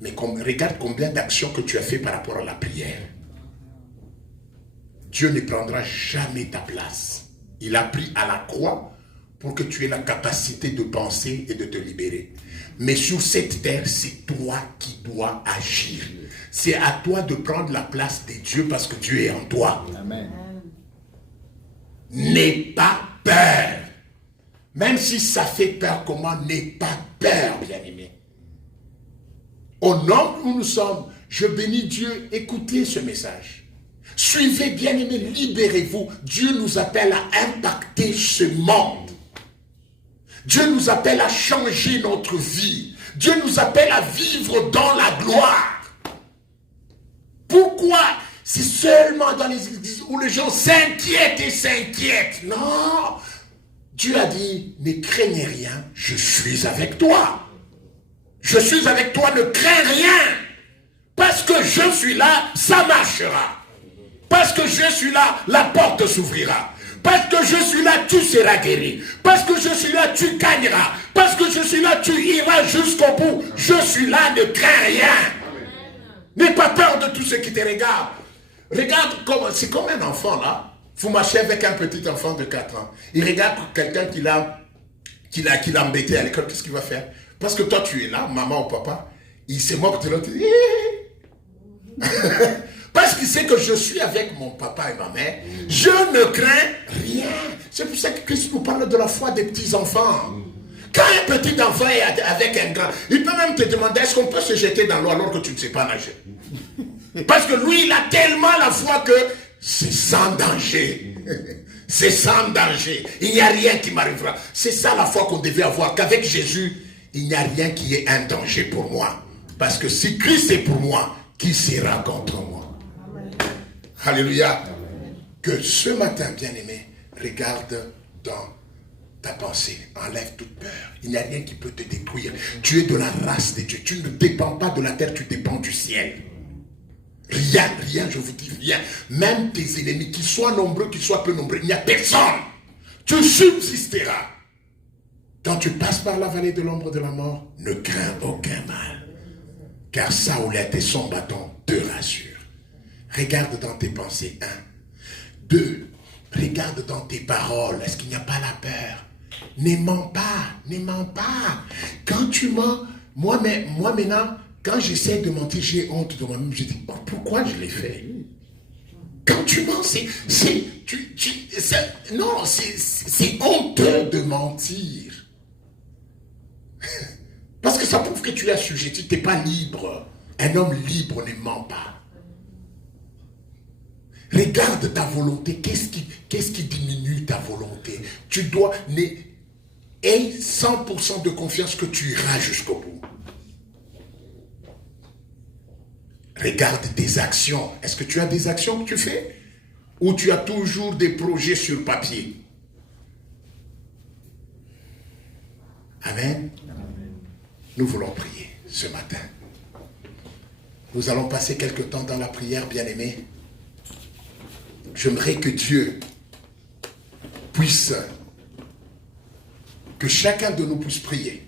Mais regarde combien d'actions que tu as fait par rapport à la prière. Dieu ne prendra jamais ta place. Il a pris à la croix pour que tu aies la capacité de penser et de te libérer. Mais sur cette terre, c'est toi qui dois agir. C'est à toi de prendre la place de Dieu parce que Dieu est en toi. Amen. N'aie pas peur. Même si ça fait peur, comment n'aie pas peur, bien-aimé. Au nom où nous sommes, je bénis Dieu, écoutez ce message. Suivez, bien-aimé, libérez-vous. Dieu nous appelle à impacter ce monde. Dieu nous appelle à changer notre vie. Dieu nous appelle à vivre dans la gloire. Pourquoi? C'est seulement dans les églises où les gens s'inquiètent et s'inquiètent. Non. Dieu a dit, ne craignez rien, je suis avec toi. Je suis avec toi, ne crains rien. Parce que je suis là, ça marchera. Parce que je suis là, la porte s'ouvrira. Parce que je suis là, tu seras guéri. Parce que je suis là, tu gagneras. Parce que je suis là, tu iras jusqu'au bout. Je suis là, ne crains rien. N'aie pas peur de tout ce qui te regarde. Regarde, c'est comme un enfant là. Vous marchez avec un petit enfant de 4 ans. Il regarde quelqu'un qui l'a embêté à l'école. Qu'est-ce qu'il va faire? Parce que toi, tu es là, maman ou papa. Il se moque de l'autre. Parce qu'il sait que je suis avec mon papa et ma mère. Je ne crains rien. C'est pour ça que Christ nous parle de la foi des petits-enfants. Quand un petit enfant est avec un grand, il peut même te demander est-ce qu'on peut se jeter dans l'eau alors que tu ne sais pas nager. Parce que lui, il a tellement la foi que c'est sans danger. C'est sans danger. Il n'y a rien qui m'arrivera. C'est ça la foi qu'on devait avoir. Qu'avec Jésus, il n'y a rien qui est un danger pour moi. Parce que si Christ est pour moi, qui sera contre moi? Alléluia. Que ce matin, bien-aimé, regarde dans ta pensée, enlève toute peur. Il n'y a rien qui peut te détruire. Tu es de la race de Dieu. Tu ne dépends pas de la terre, tu dépends du ciel. Rien, je vous dis rien. Même tes ennemis, qu'ils soient nombreux, qu'ils soient peu nombreux, il n'y a personne. Tu subsisteras. Quand tu passes par la vallée de l'ombre de la mort, ne crains aucun mal. Car Saoulette et son bâton te rassurent. Regarde dans tes pensées, 1. 2. Regarde dans tes paroles. Est-ce qu'il n'y a pas la peur? Ne mens pas, ne mens pas. Quand tu mens, moi maintenant, quand j'essaie de mentir, j'ai honte de moi-même. Je dis, oh, pourquoi je l'ai fait? Quand tu mens, c'est honteux de mentir. Parce que ça prouve que tu es assujetti, tu n'es pas libre. Un homme libre ne ment pas. Regarde ta volonté. Qu'est-ce qui diminue ta volonté? Tu dois aie 100% de confiance que tu iras jusqu'au bout. Regarde tes actions. Est-ce que tu as des actions que tu fais? Ou tu as toujours des projets sur papier? Amen. Nous voulons prier ce matin. Nous allons passer quelque temps dans la prière, bien-aimés. J'aimerais que Dieu puisse, que chacun de nous puisse prier